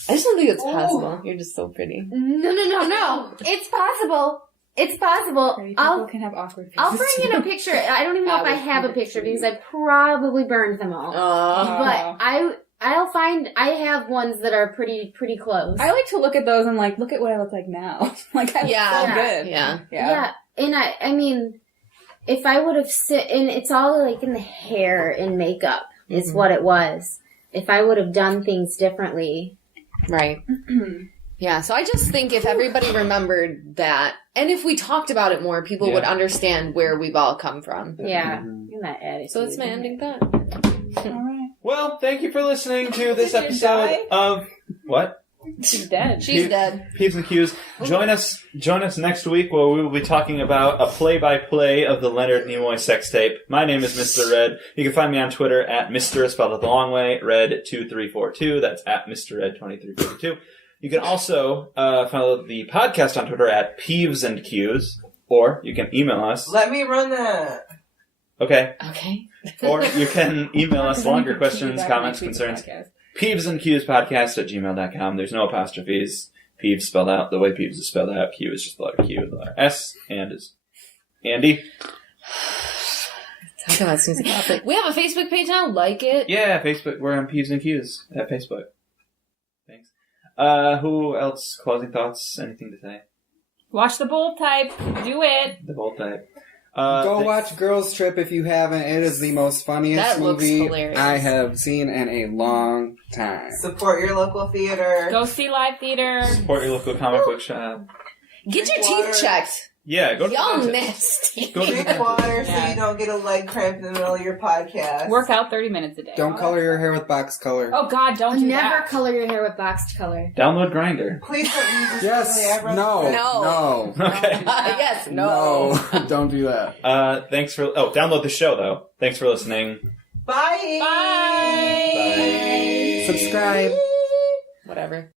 I just don't think it's possible. You're just so pretty. no, it's possible. It's possible. Pretty people I'll can have awkward faces. I'll bring in a picture. I don't even know if I have a picture because I probably burned them all. But I have ones that are pretty close. I like to look at those and like look at what I look like now. Like I look Yeah. so good. Yeah. Yeah, and I mean, if I would have and it's all like in the hair and makeup is what it was. If I would have done things differently, Right. Yeah, so I just think if everybody remembered that, and if we talked about it more, people would understand where we've all come from. yeah, Mhm. in that attitude. So that's my ending thought. All right. Well, thank you for listening to this Did you episode die? of what? She's dead. She's dead. Peeves and Q's. Join us next week where we will be talking about a play-by-play of the Leonard Nimoy sex tape. My name is Mr. Red. You can find me on Twitter at Mr. spelled out the long way, Red2342. That's at Mr. Red2342. You can also follow the podcast on Twitter at Peeves and Q's, or you can email us. Let me run that. Okay. Okay. Or you can email us longer questions, comments, concerns. Peeves and Q's podcast at gmail.com. There's no apostrophes. Peeves spelled out the way Peeves is spelled out. Q is just the letter Q with the letter S. And is Andy. Talk about Susan. We have a Facebook page now. Like it. Yeah, Facebook. We're on Peeves and Q's at Facebook. Thanks. Who else? Closing thoughts? Anything to say? Watch the bold type. Do it. The bold type. Go watch Girls Trip if you haven't. It is the most funniest That looks movie hilarious. I have seen in a long time. Support your local theater. Go see live theater. Support your local comic book shop. Get your Water. teeth checked. Yeah, go to Y'all the nasty. Go to Drink water so you don't get a leg cramp in the middle of your podcast. Work out 30 minutes a day. Don't color your hair with box color. Oh God, don't do Never that. color your hair with boxed color. Download Grindr. Please don't use this. Yes. No. No. Okay. Yes. No. No. Don't do that. Thanks for... Oh, download the show, though. Thanks for listening. Bye. Bye. Bye. Subscribe. Whatever.